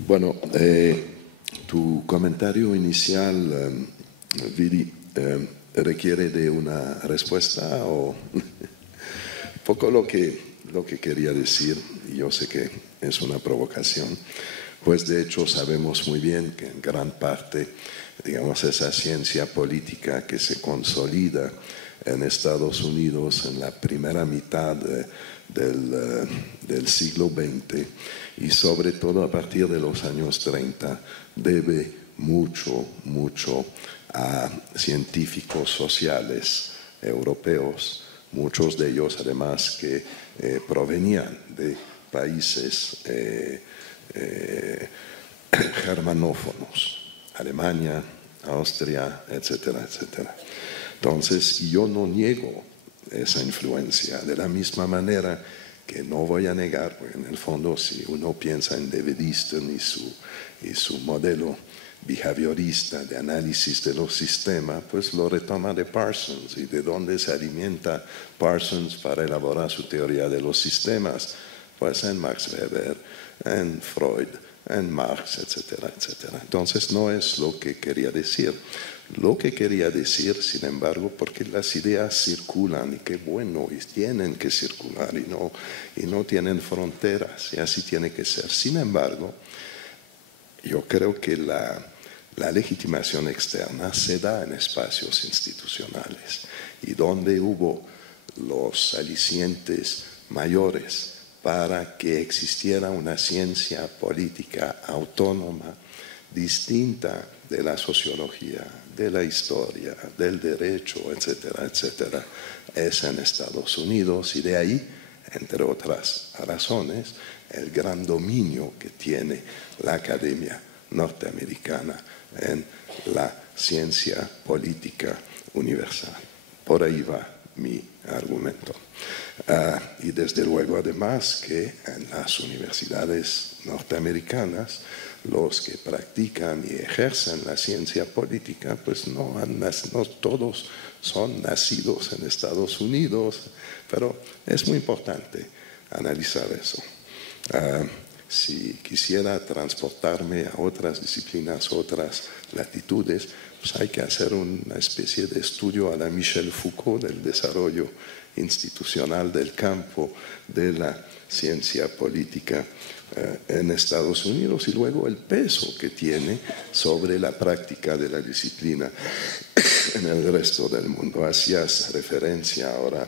Bueno, tu comentario inicial, Vili, requiere de una respuesta o poco lo que quería decir, y yo sé que es una provocación, pues de hecho sabemos muy bien que en gran parte, digamos, esa ciencia política que se consolida en Estados Unidos en la primera mitad del siglo XX, y sobre todo a partir de los años 30, debe mucho a científicos sociales europeos, muchos de ellos además que provenían de países germanófonos, Alemania, Austria, etcétera, etcétera. Entonces, yo no niego esa influencia, de la misma manera que no voy a negar, porque en el fondo si uno piensa en David Easton y su modelo behaviorista de análisis de los sistemas, pues lo retoma de Parsons, y de dónde se alimenta Parsons para elaborar su teoría de los sistemas, Pues en Max Weber, en Freud, en Marx, etcétera, etcétera. Entonces no es lo que quería decir. Lo que quería decir, sin embargo, porque las ideas circulan y qué bueno, y tienen que circular y no tienen fronteras, y así tiene que ser. Sin embargo, yo creo que la legitimación externa se da en espacios institucionales y donde hubo los alicientes mayores para que existiera una ciencia política autónoma, distinta de la sociología, de la historia, del derecho, etcétera, etcétera, es en Estados Unidos, y de ahí, entre otras razones, el gran dominio que tiene la academia norteamericana en la ciencia política universal. Por ahí va mi argumento. Y desde luego, además, que en las universidades norteamericanas los que practican y ejercen la ciencia política, pues no todos son nacidos en Estados Unidos, pero es muy importante analizar eso. Si quisiera transportarme a otras disciplinas, otras latitudes, pues hay que hacer una especie de estudio a la Michel Foucault del desarrollo institucional del campo de la ciencia política en Estados Unidos, y luego el peso que tiene sobre la práctica de la disciplina en el resto del mundo. Hacías referencia ahora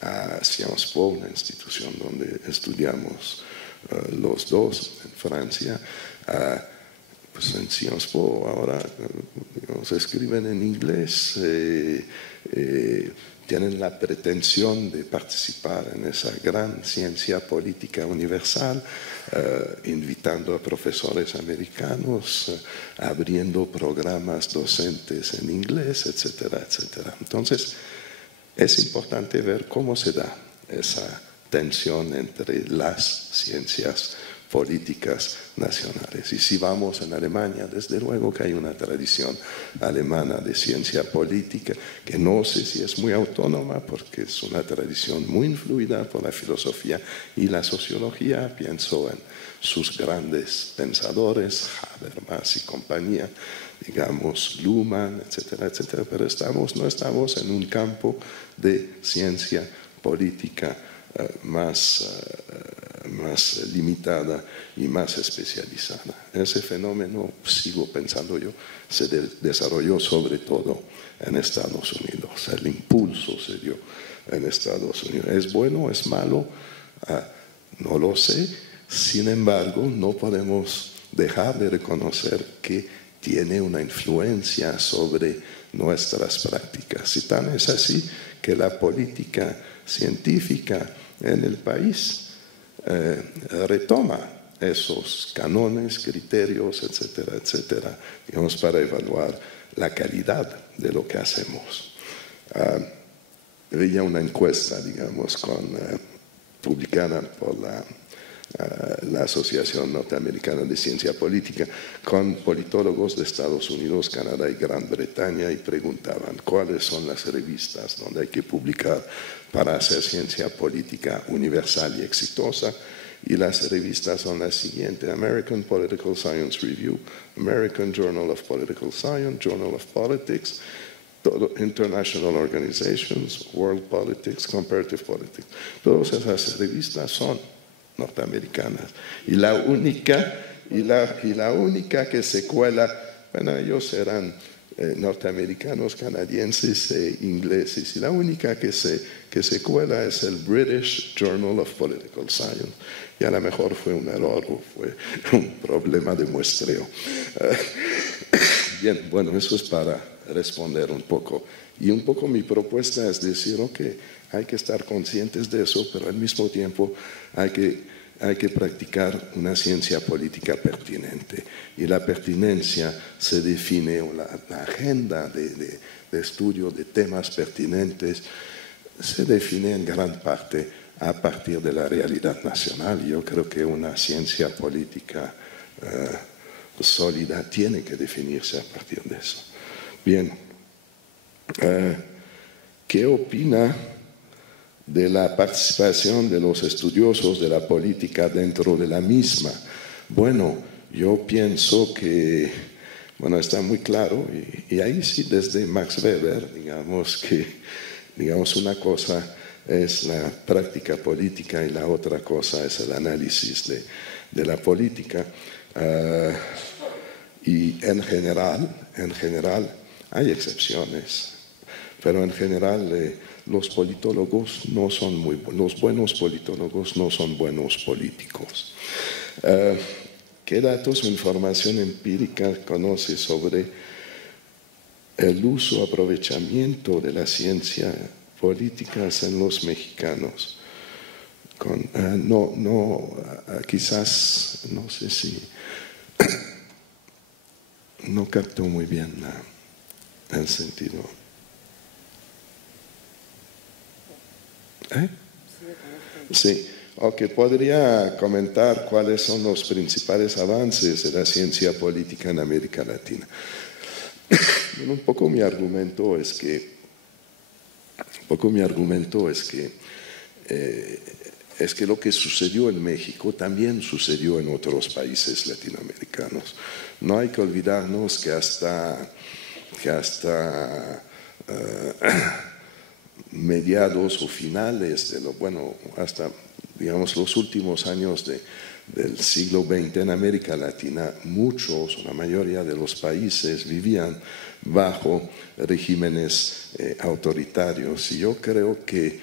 a Sciences Po, una institución donde estudiamos los dos en Francia. Pues en Sciences Po ahora se escriben en inglés, tienen la pretensión de participar en esa gran ciencia política universal, invitando a profesores americanos, abriendo programas docentes en inglés, etcétera, etcétera. Entonces, es importante ver cómo se da esa tensión entre las ciencias políticas nacionales. Y si vamos en Alemania, desde luego que hay una tradición alemana de ciencia política, que no sé si es muy autónoma, porque es una tradición muy influida por la filosofía y la sociología. Pienso en sus grandes pensadores, Habermas y compañía, digamos Luhmann, etcétera, etcétera, pero no estamos en un campo de ciencia política más limitada y más especializada. Ese fenómeno, sigo pensando yo, se desarrolló sobre todo en Estados Unidos. El impulso se dio en Estados Unidos. ¿Es bueno o es malo? No lo sé. Sin embargo, no podemos dejar de reconocer que tiene una influencia sobre nuestras prácticas. Y tan es así que la política científica en el país retoma esos canones, criterios, etcétera, etcétera, digamos, para evaluar la calidad de lo que hacemos. Veía una encuesta, digamos, publicada por la Asociación Norteamericana de Ciencia Política, con politólogos de Estados Unidos, Canadá y Gran Bretaña, y preguntaban cuáles son las revistas donde hay que publicar para hacer ciencia política universal y exitosa. Y las revistas son las siguientes: American Political Science Review, American Journal of Political Science, Journal of Politics, International Organizations, World Politics, Comparative Politics. Todas esas revistas son norteamericanas. Y la única que se cuela, bueno, ellos eran norteamericanos, canadienses e ingleses, y la única que se cuela es el British Journal of Political Science. Y a lo mejor fue un error o fue un problema de muestreo. Bien, bueno, eso es para responder un poco. Y un poco mi propuesta es decir, ok, hay que estar conscientes de eso, pero al mismo tiempo hay que practicar una ciencia política pertinente. Y la pertinencia se define, o la agenda de estudio de temas pertinentes se define en gran parte a partir de la realidad nacional. Yo creo que una ciencia política sólida tiene que definirse a partir de eso. Bien, ¿qué opina de la participación de los estudiosos de la política dentro de la misma. Bueno, yo pienso que, bueno, está muy claro, y ahí sí desde Max Weber, digamos una cosa es la práctica política y la otra cosa es el análisis de la política. Y en general, hay excepciones, pero en general los politólogos no son los buenos politólogos no son buenos políticos. ¿Qué datos o información empírica conoce sobre el uso, aprovechamiento de la ciencia políticas en los mexicanos? Quizás, no sé si, no captó muy bien el sentido. Sí, ok, podría comentar cuáles son los principales avances de la ciencia política en América Latina. Bueno, un poco mi argumento es que lo que sucedió en México también sucedió en otros países latinoamericanos. No hay que olvidarnos que hasta mediados o finales hasta digamos los últimos años del siglo XX en América Latina, la mayoría de los países vivían bajo regímenes autoritarios. Y yo creo que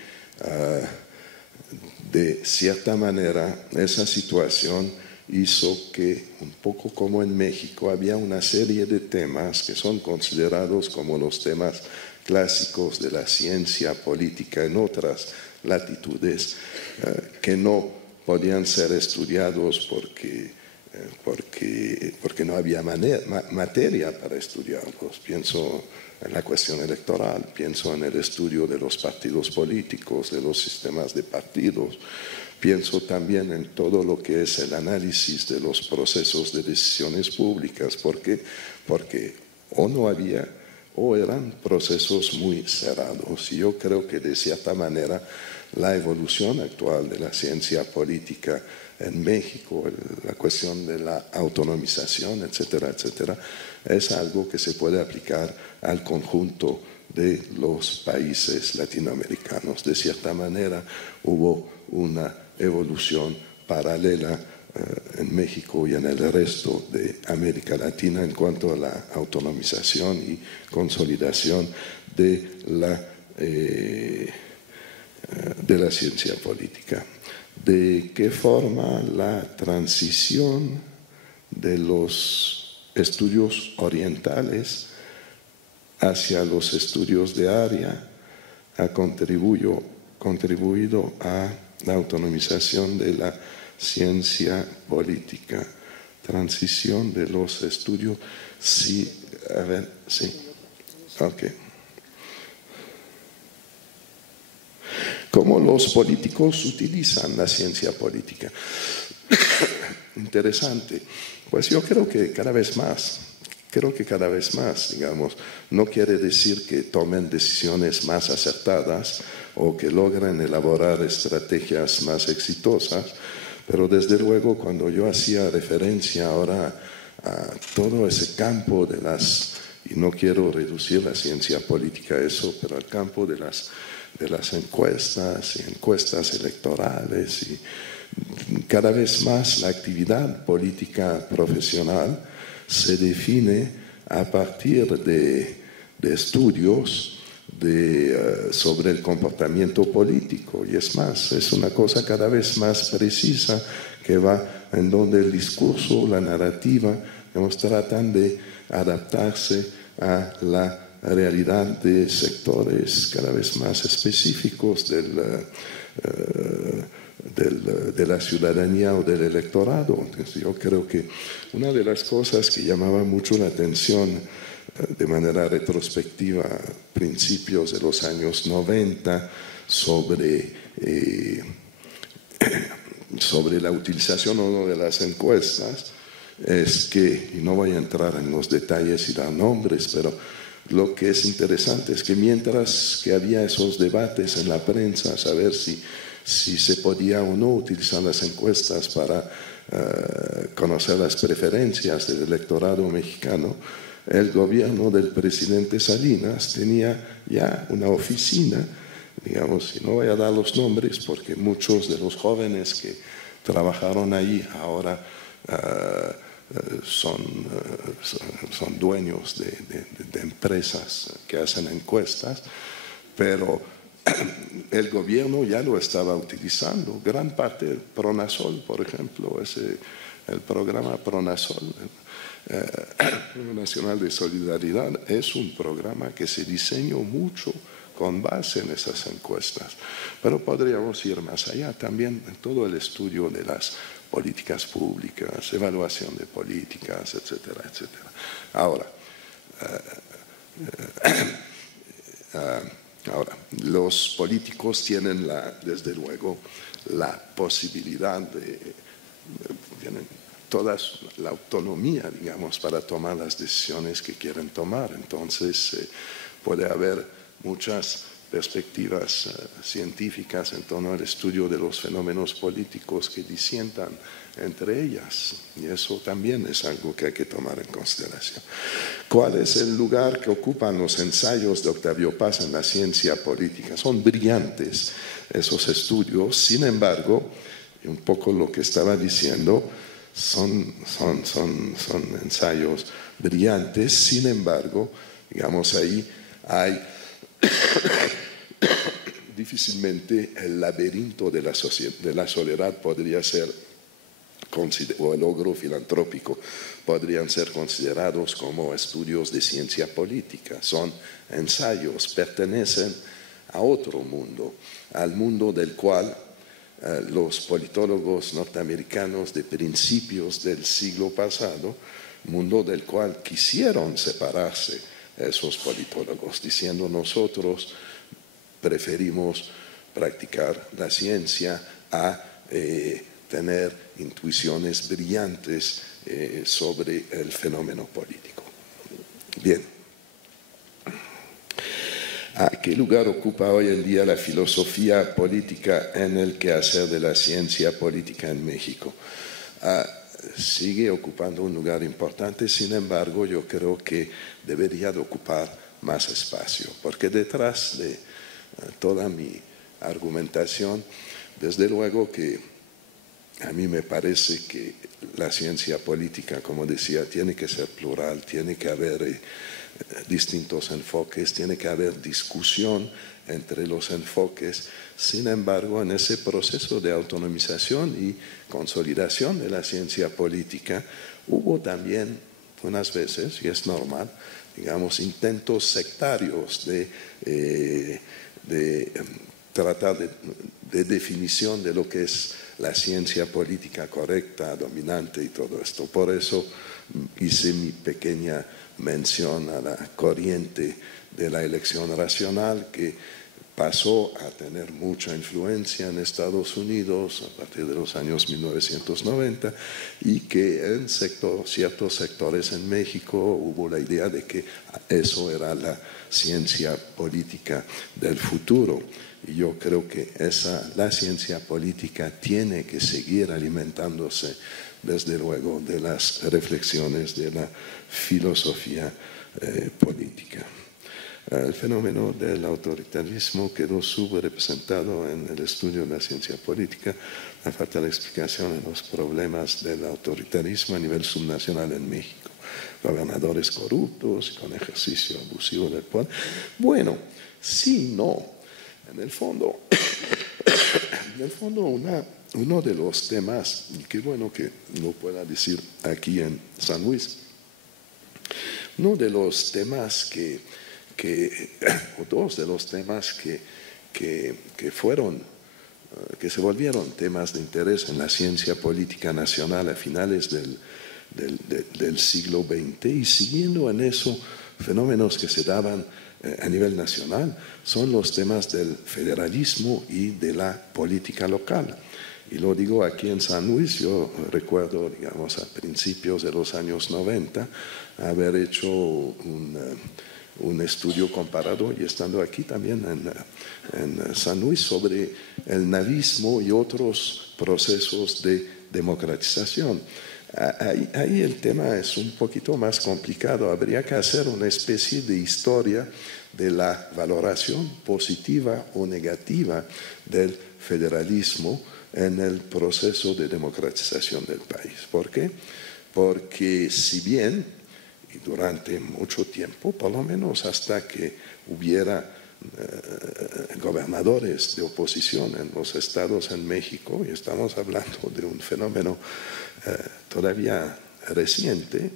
de cierta manera esa situación hizo que, un poco como en México, había una serie de temas que son considerados como los temas clásicos de la ciencia política en otras latitudes, que no podían ser estudiados porque no había materia para estudiarlos. Pienso en la cuestión electoral, pienso en el estudio de los partidos políticos, de los sistemas de partidos, pienso también en todo lo que es el análisis de los procesos de decisiones públicas, porque o no había o eran procesos muy cerrados. Y yo creo que de cierta manera la evolución actual de la ciencia política en México, la cuestión de la autonomización, etcétera, etcétera, es algo que se puede aplicar al conjunto de los países latinoamericanos. De cierta manera hubo una evolución paralela en México y en el resto de América Latina en cuanto a la autonomización y consolidación de la ciencia política. ¿De qué forma la transición de los estudios orientales hacia los estudios de área ha contribuido a la autonomización de la ciencia política? Transición de los estudios, sí, ok. ¿Cómo los políticos utilizan la ciencia política? Interesante. Pues yo creo que cada vez más, digamos, no quiere decir que tomen decisiones más acertadas o que logren elaborar estrategias más exitosas, pero desde luego cuando yo hacía referencia ahora a todo ese campo y no quiero reducir la ciencia política a eso, pero al campo de las encuestas y encuestas electorales, y cada vez más la actividad política profesional se define a partir de estudios sobre el comportamiento político, y es más, es una cosa cada vez más precisa que va en donde el discurso, la narrativa, tratan de adaptarse a la realidad de sectores cada vez más específicos de la ciudadanía o del electorado. Entonces, yo creo que una de las cosas que llamaba mucho la atención de manera retrospectiva a principios de los años 90 sobre la utilización o no de las encuestas es que, y no voy a entrar en los detalles y dar nombres, pero lo que es interesante es que mientras que había esos debates en la prensa, saber si se podía o no utilizar las encuestas para conocer las preferencias del electorado mexicano, el gobierno del presidente Salinas tenía ya una oficina, digamos, y no voy a dar los nombres porque muchos de los jóvenes que trabajaron ahí ahora son dueños de empresas que hacen encuestas, pero el gobierno ya lo estaba utilizando. Gran parte del Pronasol, por ejemplo, el programa Pronasol, el Nacional de Solidaridad, es un programa que se diseñó mucho con base en esas encuestas. Pero podríamos ir más allá también en todo el estudio de las políticas públicas, evaluación de políticas, etcétera, etcétera. Ahora, los políticos tienen desde luego la posibilidad tienen toda la autonomía, digamos, para tomar las decisiones que quieren tomar. Entonces, puede haber muchas perspectivas científicas en torno al estudio de los fenómenos políticos que disientan entre ellas, y eso también es algo que hay que tomar en consideración. ¿Cuál es el lugar que ocupan los ensayos de Octavio Paz en la ciencia política? Son brillantes esos estudios, sin embargo, y un poco lo que estaba diciendo, son ensayos brillantes, sin embargo, digamos, ahí hay difícilmente el laberinto de la soledad podría ser, o el logro filantrópico, podrían ser considerados como estudios de ciencia política. Son ensayos, pertenecen a otro mundo, al mundo del cual los politólogos norteamericanos de principios del siglo pasado, mundo del cual quisieron separarse esos politólogos, diciendo nosotros preferimos practicar la ciencia a tener intuiciones brillantes sobre el fenómeno político. Bien. ¿Qué lugar ocupa hoy en día la filosofía política en el quehacer de la ciencia política en México? Sigue ocupando un lugar importante, sin embargo, yo creo que debería de ocupar más espacio, porque detrás de toda mi argumentación, desde luego que a mí me parece que la ciencia política, como decía, tiene que ser plural, tiene que haber distintos enfoques, tiene que haber discusión entre los enfoques. Sin embargo, en ese proceso de autonomización y consolidación de la ciencia política, hubo también unas veces, y es normal, digamos, intentos sectarios de tratar de definición de lo que es la ciencia política correcta, dominante y todo esto. Por eso hice mi pequeña mención a la corriente de la elección racional que pasó a tener mucha influencia en Estados Unidos a partir de los años 1990 y que en ciertos sectores en México hubo la idea de que eso era la ciencia política del futuro. Y yo creo que la ciencia política tiene que seguir alimentándose, desde luego, de las reflexiones de la filosofía política. El fenómeno del autoritarismo quedó subrepresentado en el estudio de la ciencia política. Me falta la explicación en los problemas del autoritarismo a nivel subnacional en México. Gobernadores corruptos y con ejercicio abusivo del poder. Bueno, sí, no. En el fondo, uno de los temas, y qué bueno que lo pueda decir aquí en San Luis, uno de los temas o dos de los temas que se volvieron temas de interés en la ciencia política nacional a finales del siglo XX, y siguiendo en eso fenómenos que se daban a nivel nacional, son los temas del federalismo y de la política local. Y lo digo aquí en San Luis, yo recuerdo, digamos, a principios de los años 90, haber hecho un estudio comparado y estando aquí también en San Luis sobre el navismo y otros procesos de democratización. Ahí el tema es un poquito más complicado. Habría que hacer una especie de historia de la valoración positiva o negativa del federalismo en el proceso de democratización del país. ¿Por qué? Porque si bien, y durante mucho tiempo, por lo menos hasta que hubiera gobernadores de oposición en los estados en México, y estamos hablando de un fenómeno todavía reciente,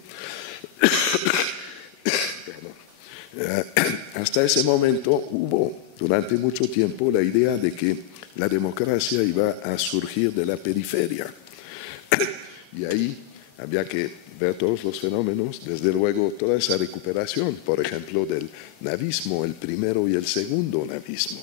hasta ese momento hubo durante mucho tiempo la idea de que la democracia iba a surgir de la periferia. Y ahí había que ver todos los fenómenos, desde luego toda esa recuperación, por ejemplo, del navismo, el primero y el segundo navismo.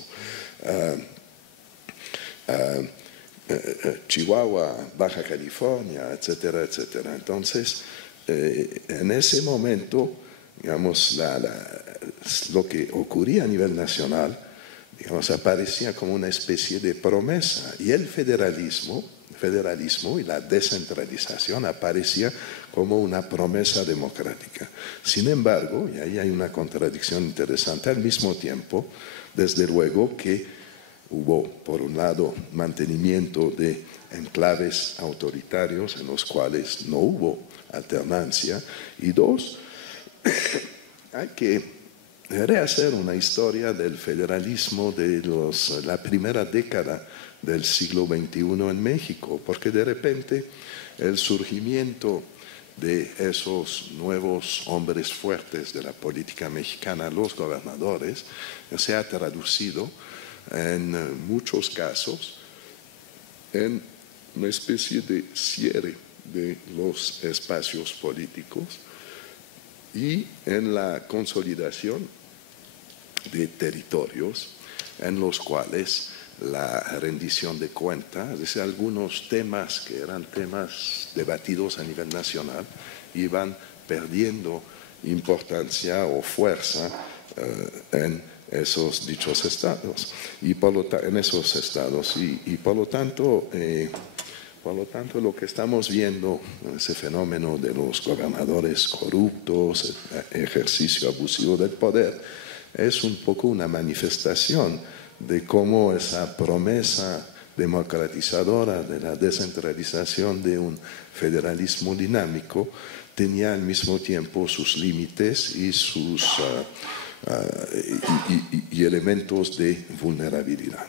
Chihuahua, Baja California, etcétera, etcétera. Entonces, en ese momento, digamos, lo que ocurría a nivel nacional, digamos, aparecía como una especie de promesa, y el federalismo y la descentralización aparecía como una promesa democrática. Sin embargo, y ahí hay una contradicción interesante, al mismo tiempo, desde luego que hubo, por un lado, mantenimiento de enclaves autoritarios en los cuales no hubo alternancia, y dos, hay que rehacer una historia del federalismo de la primera década del siglo XXI en México, porque de repente el surgimiento de esos nuevos hombres fuertes de la política mexicana, los gobernadores, se ha traducido en muchos casos en una especie de cierre de los espacios políticos y en la consolidación de territorios en los cuales la rendición de cuentas, es decir, algunos temas que eran temas debatidos a nivel nacional, iban perdiendo importancia o fuerza en esos dichos estados y en esos estados y por lo tanto lo que estamos viendo, ese fenómeno de los gobernadores corruptos, el ejercicio abusivo del poder, es un poco una manifestación de cómo esa promesa democratizadora de la descentralización de un federalismo dinámico tenía al mismo tiempo sus límites y sus y elementos de vulnerabilidad.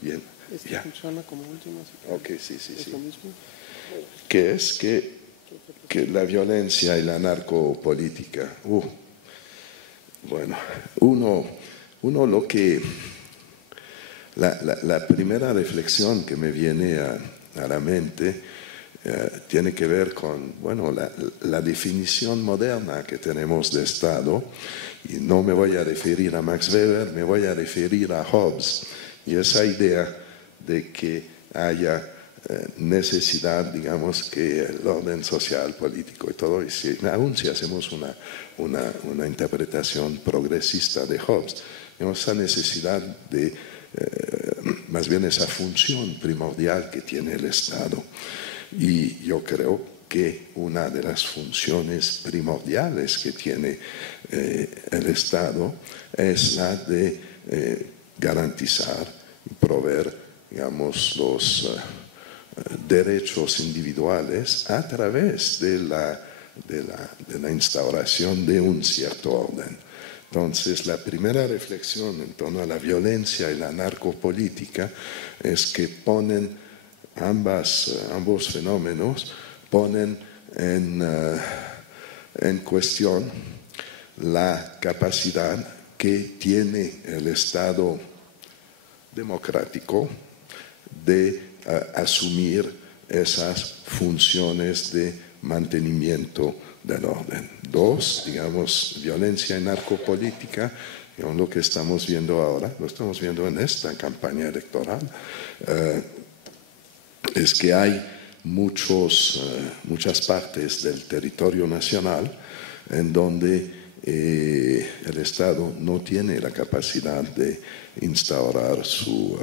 Bien. Ya. Funciona como último. Ok, sí. Que es que la violencia y la narcopolítica. Bueno, uno lo que la primera reflexión que me viene a la mente tiene que ver con, bueno, la definición moderna que tenemos de Estado, y no me voy a referir a Max Weber, me voy a referir a Hobbes, y esa idea de que haya necesidad, digamos, que el orden social, político y todo, y aún si hacemos una interpretación progresista de Hobbes, digamos, esa necesidad de, más bien esa función primordial que tiene el Estado. Y yo creo que una de las funciones primordiales que tiene el Estado es la de garantizar y proveer, digamos, los derechos individuales a través de la instauración de un cierto orden. Entonces, la primera reflexión en torno a la violencia y la narcopolítica es que ponen ambos fenómenos ponen en cuestión la capacidad que tiene el Estado democrático de asumir esas funciones de mantenimiento del orden. Dos, digamos, violencia y narcopolítica, digamos, lo que estamos viendo ahora, lo estamos viendo en esta campaña electoral, es que hay muchas partes del territorio nacional en donde el Estado no tiene la capacidad de instaurar su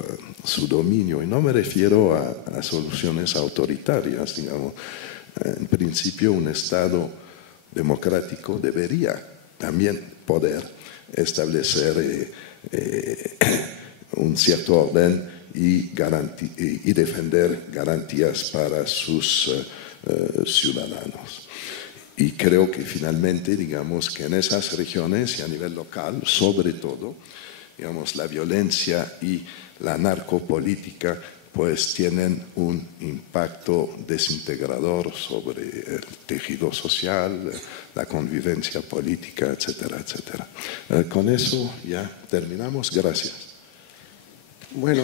dominio. Y no me refiero a soluciones autoritarias, digamos. En principio, un Estado democrático debería también poder establecer un cierto orden y defender garantías para sus ciudadanos. Y creo que finalmente, digamos, que en esas regiones y a nivel local, sobre todo, digamos, la violencia y la narcopolítica pues tienen un impacto desintegrador sobre el tejido social, la convivencia política, etcétera, etcétera. Con eso ya terminamos. Gracias. Bueno.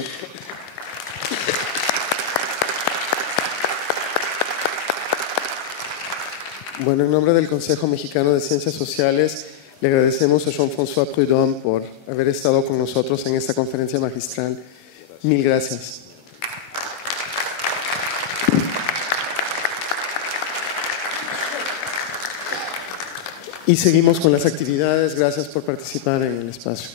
Bueno, en nombre del Consejo Mexicano de Ciencias Sociales, le agradecemos a Jean-François Prudhomme por haber estado con nosotros en esta conferencia magistral. Mil gracias. Y seguimos con las actividades. Gracias por participar en el espacio.